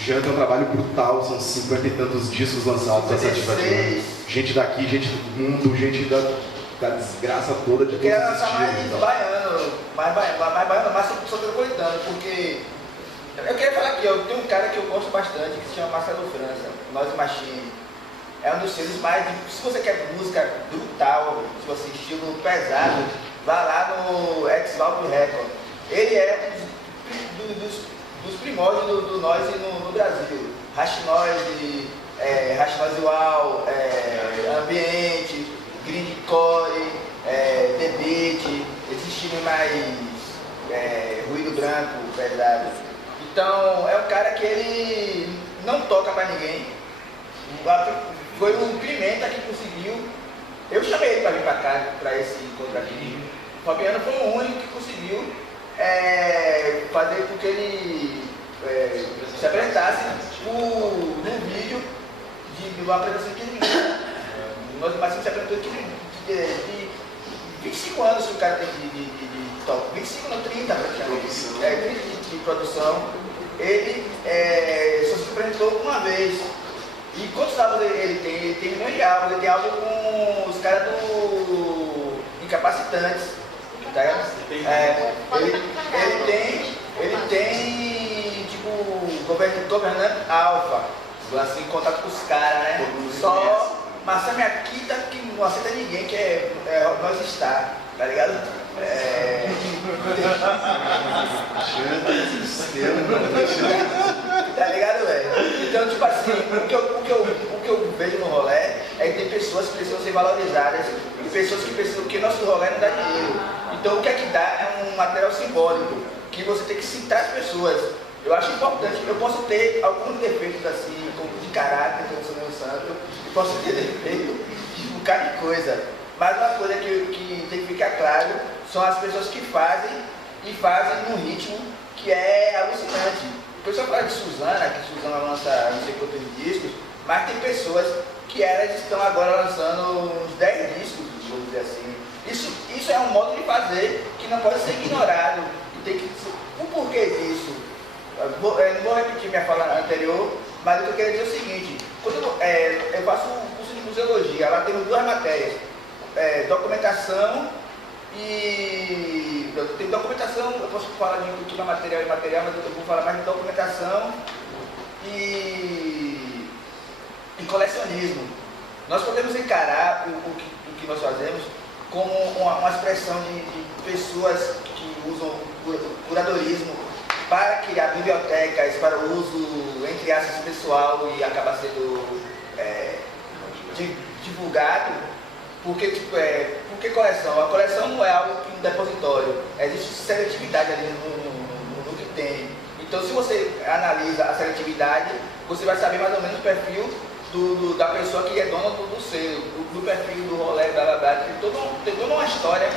Jean tem um trabalho brutal, são 50 e tantos discos lançados da Sativa Lante. Gente daqui, gente do mundo, gente da desgraça toda de eu quero lançar mais baiano, mais soteropolitano, porque eu queria falar aqui, eu tenho um cara que eu gosto bastante, que se chama Marcelo França, Nós Machine. É um dos selos mais. Se você quer música brutal, se você estilo pesado, vá lá no Ex-Valve Record. Ele é dos primórdios do noise no Brasil. Rashnoise, Rashnoise Wall, Ambiente, Grindcore, The Beat, esse estilo mais ruído branco, pesado. Então é um cara que ele não toca pra ninguém. Foi o Pimenta que conseguiu. Eu chamei ele para vir para cá, para esse encontro aqui. Fabiano foi o único que conseguiu fazer com que ele se apresentasse num vídeo de uma apresentação de 15 minutos. Nós Marcinho se apresentou de 25 anos que o cara tem de top. 25 não, 30 praticamente. 30 de produção. Ele só se apresentou uma vez. E quantos álbuns ele tem? Ele tem milhões de álbuns. Ele tem álbum com os caras do Incapacitantes. Tá? Ele tem tipo governante alfa, assim, contato com os caras, né? Só Massami aqui tá que não aceita ninguém, que nós está, tá ligado? Tá ligado, velho? Então, tipo assim, o que eu vejo no rolê é que tem pessoas que precisam ser valorizadas e pessoas que precisam, que nosso rolê não dá dinheiro. Então, o que é que dá é um material simbólico, que você tem que citar as pessoas. Eu acho importante, eu posso ter alguns defeitos assim, de caráter, como sou meu santo, e posso ter defeito de um bocado de coisa. Mas uma coisa que tem que ficar claro são as pessoas que fazem e fazem num ritmo que é alucinante. O pessoal fala de Suzana, que Suzana lança não sei quantos discos, mas tem pessoas que elas estão agora lançando uns 10 discos, vamos dizer assim. Isso é um modo de fazer que não pode ser ignorado. E tem que, o porquê disso? Eu não vou repetir minha fala anterior, mas o que eu quero dizer é o seguinte: quando eu faço um curso de museologia, lá temos duas matérias, documentação e. Tem documentação, eu posso falar de cultura material e imaterial, mas eu vou falar mais de documentação e colecionismo. Nós podemos encarar o que nós fazemos como uma expressão de pessoas que usam curadorismo para criar bibliotecas para o uso, entre aspas, pessoal e acaba sendo divulgado, porque, porque coleção? A coleção não é algo que um depositório, existe seletividade ali no que tem. Então, se você analisa a seletividade, você vai saber mais ou menos o perfil da pessoa que é dona do selo, do perfil, do rolê, tem toda uma história,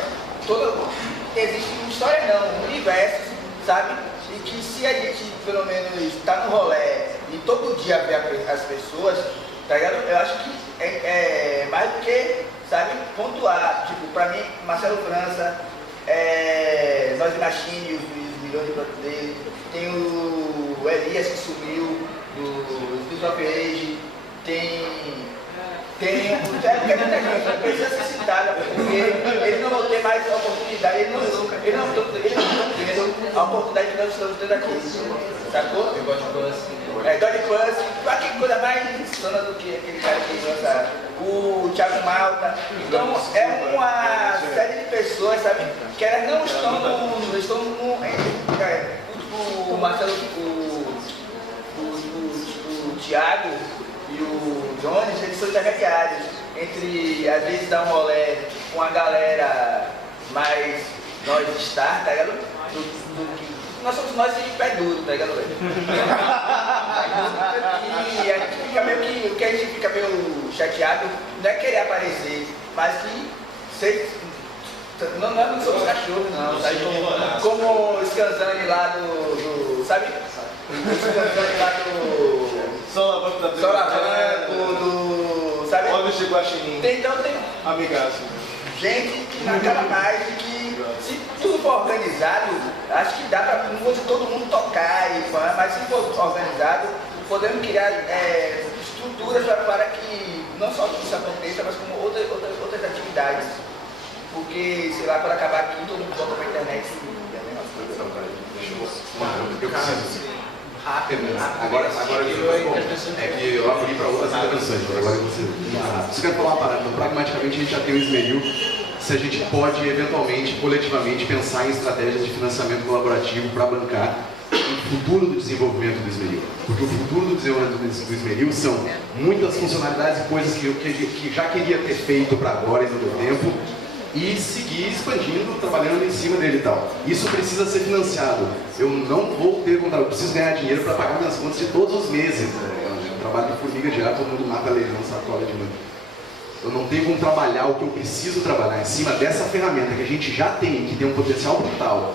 existe uma história não, um universo, sabe? E que se a gente, pelo menos, está no rolê e todo dia vê as pessoas, tá ligado? Eu acho que é mais do que, sabe, pontuar. Tipo, pra mim, Marcelo França, Nós Machine, os milhões de produtos dele, tem o Elias que sumiu, do Street of Rage, tem porque muita gente precisa ser citada, porque ele não vai ter mais a oportunidade, ele não tendo a oportunidade que nós estamos tendo aqui, sacou? Eu gosto de Dodge Plus, que coisa mais insana do que aquele cara que lança o Thiago Malta. Então é uma série de pessoas, sabe, que elas não estão o Marcelo, o Thiago e o Jones, eles são intermediários entre, às vezes, dar um rolê com a galera mais nós estar, tá ligado? Nós somos nós de pé duro, tá ligado? E a gente fica meio que, o que a gente fica meio chateado não é querer aparecer, mas que nós não somos cachorros, não, sabe? Como o Scanzani lá do sabe? O Scanzani lá do Solavanco, sabe? Olha o Chiguaxinim. Então tem amigaço. Gente que não acaba mais e que, se tudo for organizado, acho que dá para todo mundo tocar e fã, mas se for organizado, podemos criar estruturas para que não só isso aconteça, mas como outras atividades. Porque, sei lá, para acabar aqui, todo mundo volta para a internet e é a mesma coisa. Eu preciso. Agora é que eu abri para outras intervenções, agora você quer falar uma parada, então, pragmaticamente a gente já tem o Esmeril, se a gente pode eventualmente, coletivamente, pensar em estratégias de financiamento colaborativo para bancar o futuro do desenvolvimento do Esmeril. Porque o futuro do desenvolvimento do Esmeril são muitas funcionalidades e coisas que eu já queria ter feito para agora e não deu tempo, e seguir expandindo, trabalhando em cima dele e tal. Isso precisa ser financiado. Eu não vou ter contato, eu preciso ganhar dinheiro para pagar minhas contas de todos os meses. É um trabalho de formiga diária, todo mundo mata leilão, sacola de novo. eu não tenho como trabalhar o que eu preciso trabalhar em cima dessa ferramenta que a gente já tem, que tem um potencial brutal,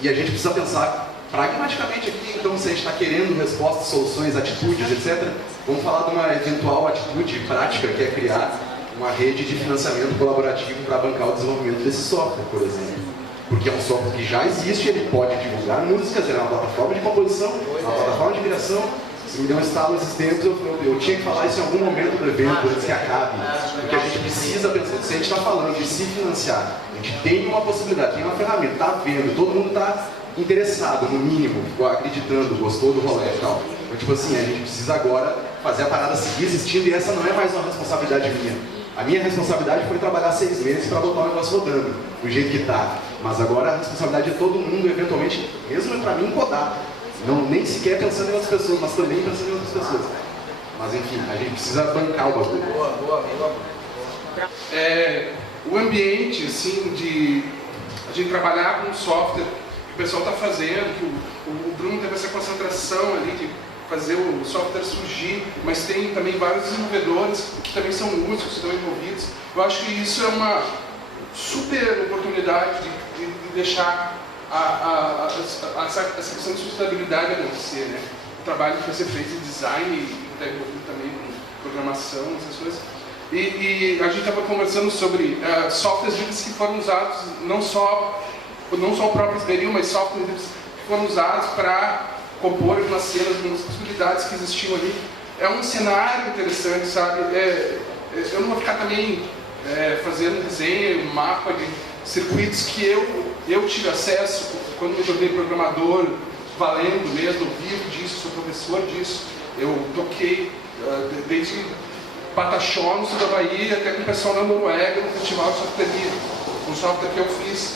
e a gente precisa pensar pragmaticamente aqui, então, se a gente está querendo respostas, soluções, atitudes, etc., vamos falar de uma eventual atitude prática, que é criar uma rede de financiamento colaborativo para bancar o desenvolvimento desse software, por exemplo. Porque é um software que já existe, ele pode divulgar músicas, é uma plataforma de composição, uma plataforma de migração. Se me deu um estalo esses tempos, eu tinha que falar isso em algum momento do evento, antes que acabe. Porque a gente precisa pensar, se a gente está falando de se financiar, a gente tem uma possibilidade, tem uma ferramenta, está vendo, todo mundo está interessado, no mínimo, acreditando, gostou do rolê e tal. Então, tipo assim, a gente precisa agora fazer a parada seguir existindo, e essa não é mais uma responsabilidade minha. A minha responsabilidade foi trabalhar 6 meses para botar o negócio rodando, do jeito que está. Mas agora a responsabilidade de todo mundo, eventualmente, mesmo para mim, codar. Não, nem sequer pensando em outras pessoas, mas também pensando em outras pessoas. Mas enfim, a gente precisa bancar o bagulho. O ambiente, assim, de a gente trabalhar com o software que o pessoal está fazendo, que o Bruno teve essa concentração ali de fazer o software surgir, mas tem também vários desenvolvedores que também são músicos, que estão envolvidos. Eu acho que isso é uma super oportunidade de deixar essa questão de sustentabilidade acontecer, né? O trabalho que vai ser feito em design e está envolvido também com programação, essas coisas. E a gente estava conversando sobre softwares livres que foram usados, não só o próprio Esmeril, mas softwares livres que foram usados para compor algumas cenas, algumas possibilidades que existiam ali. É um cenário interessante, sabe? Eu não vou ficar também fazendo desenho, mapa de circuitos que eu tive acesso quando me tornei programador, valendo mesmo, vivo disso, sou professor disso. Eu toquei desde Pataxó, no sul da Bahia, até com o pessoal na Noruega, no Festival de Software Livre. Um software que eu fiz,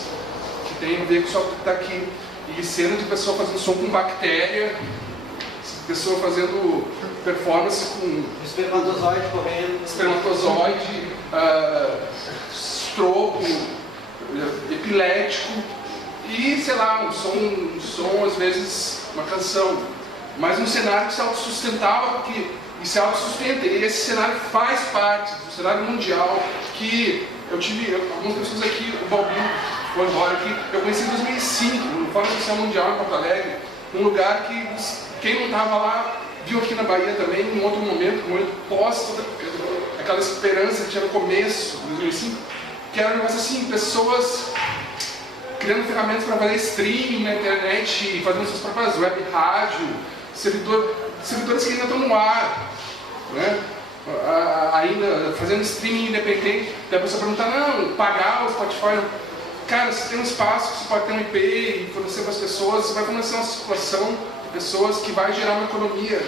que tem a ver com o software que está aqui. E cena de pessoa fazendo som com bactéria, pessoa fazendo performance com espermatozoide correndo, espermatozoide, strobo, epilético e, sei lá, um som às vezes uma canção, mas um cenário que se autossustentava e se autossustenta, e esse cenário faz parte do cenário mundial que eu tive algumas pessoas aqui, o Balbino foi embora aqui, eu conheci em 2005, no Fórum Social Mundial em Porto Alegre, um lugar que quem não estava lá viu aqui na Bahia também, em outro momento, pós toda aquela esperança que tinha no começo de 2005, que era um negócio assim, pessoas criando ferramentas para fazer streaming na internet, fazendo suas próprias web rádio, servidores que ainda estão no ar, né? Ainda fazendo streaming independente, daí a pessoa pergunta, não, pagar o Spotify, cara, você tem um espaço que você pode ter um IP e fornecer para as pessoas, você vai começar uma situação de pessoas que vai gerar uma economia.